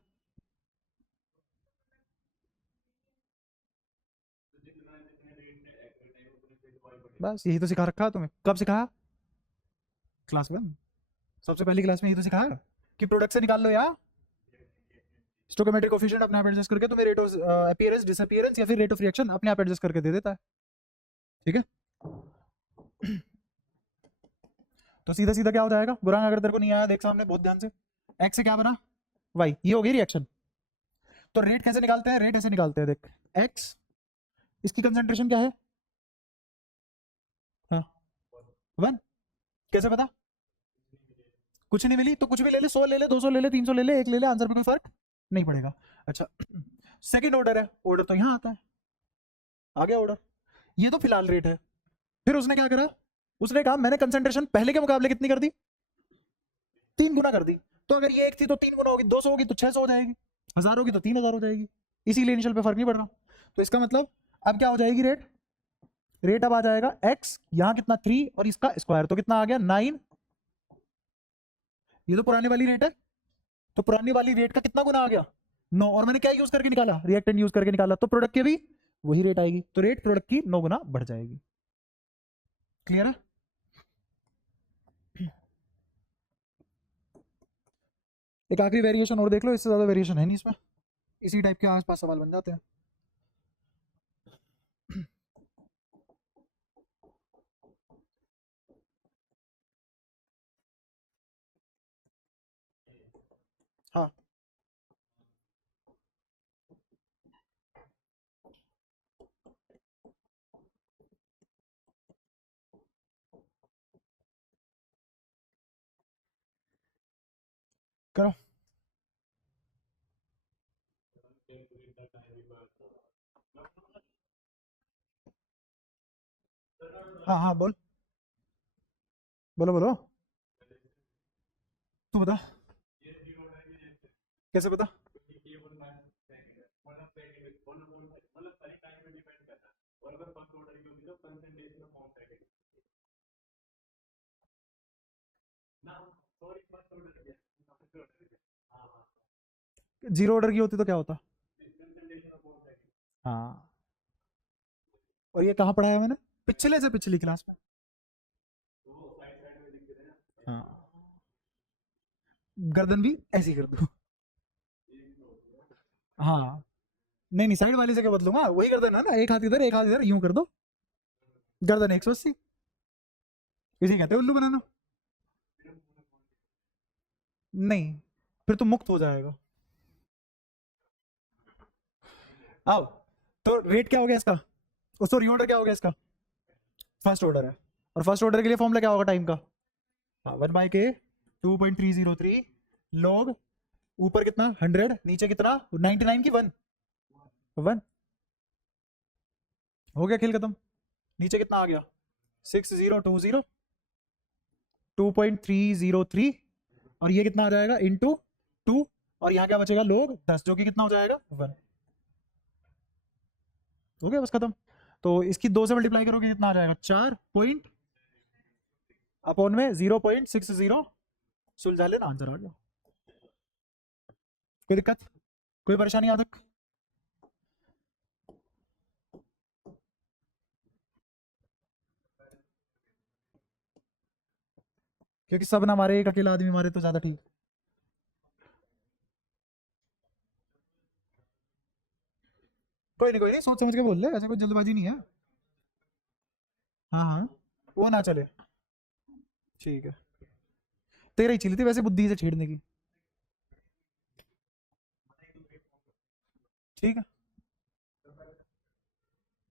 बस यही तो सिखा रखा है तुम्हें। कब सिखाया? क्लास 1, सबसे पहली क्लास में यही तो सिखाया कि प्रोडक्ट से निकाल लो यार स्टोइकोमेट्रिक कोफिशिएंट अपने आप एडजस्ट करके तुम्हें रेट ऑफ अपीयरेंस डिसअपीयरेंस या फिर रेट ऑफ रिएक्शन अपने आप एडजस्ट करके दे देता है। ठीक है। तो सीधा सीधा क्या हो जाएगा गुरांग? अगर तेरे को नहीं आया देख सामने बहुत ध्यान से। एक्स से क्या बना? वाई। ये हो गई रिएक्शन। तो रेट कैसे निकालते हैं? रेट ऐसे निकालते हैं, देख। एक्स, इसकी कंसेंट्रेशन क्या है? हाँ, 1। कैसे पता? कुछ नहीं मिली तो कुछ भी ले ले, 100 ले ले, 200 ले ले, 300 ले ले, 1 ले ले, आंसर में कोई फर्क नहीं पड़ेगा। अच्छा, सेकंड ऑर्डर है। ऑर्डर तो यहाँ आता है, आ गया ऑर्डर। ये तो फिलहाल रेट है। फिर उसने क्या करा? उसने कहा मैंने कंसेंट्रेशन पहले के मुकाबले कितनी कर दी? 3 गुना कर दी, तो अगर ये 1 थी तो 3 गुना होगी, 200 होगी तो 600 हो जाएगी, 1000 होगी तो 3000 हो जाएगी, इसीलिए इनिशियल पे फर्क नहीं पड़ रहा। तो इसका मतलब अब क्या हो जाएगी रेट, रेट अब आ जाएगा x, यहाँ कितना 3 और इसका स्क्वायर, तो कितना आ गया 9। ये तो पुरानी वाली रेट है, तो पुरानी वाली रेट का कितना गुना आ गया 9, और मैंने क्या यूज करके निकाला, रिएक्टेंट यूज करके निकाला, तो प्रोडक्ट की भी वही रेट आएगी, तो रेट प्रोडक्ट की 9 गुना बढ़ जाएगी। क्लियर है? एक आखिरी वेरिएशन और देख लो, इससे ज्यादा वेरिएशन है नहीं इसमें, इसी टाइप के आसपास सवाल बन जाते हैं। हाँ करो। हाँ हाँ बोल, बोलो बोलो, तू बता, कैसे पता? जीरो ऑर्डर की होती तो क्या होता? हाँ, और ये कहाँ पढ़ाया मैंने, पिछले से पिछली क्लास में। हाँ, गर्दन भी ऐसी कर दो। हाँ, नहीं नहीं, साइड वाली से क्या बदलूंगा, वही गर्दन है ना, एक हाथ इधर एक हाथ इधर, यूं कर दो, गर्दन 180, इसी कहते हैं उल्लू बनाना। नहीं, फिर तो मुक्त हो जाएगा। अब तो रेट क्या हो गया इसका, सॉरी ऑर्डर क्या हो गया इसका, फर्स्ट ऑर्डर है, और फर्स्ट ऑर्डर के लिए फॉर्मूला क्या होगा टाइम का, हाँ 1/k 2.303 लॉग, ऊपर कितना 100, नीचे कितना 99 की 1 1, हो गया खेल खत्म। नीचे कितना आ गया 6020 2.303, और ये कितना आ जाएगा इंटू 2, और यहाँ क्या बचेगा लोग 10, जो कि कितना हो जाएगा 1, हो गया बस खत्म। तो इसकी 2 से मल्टीप्लाई करोगे कितना आ जाएगा 4 पॉइंट अपॉन में 0.60, सुलझा लेना, आंसर आ गया। कोई दिक्कत, कोई परेशानी याद तक? क्योंकि सब ना मारे, एक अकेला आदमी मारे तो ज्यादा ठीक। कोई नहीं, सोच समझ के बोल ले, ऐसा कोई जल्दबाजी नहीं है। हाँ हाँ, वो ना चले, ठीक है। तेरा ही चिल्ली थी वैसे बुद्धि से छेड़ने की, ठीक है।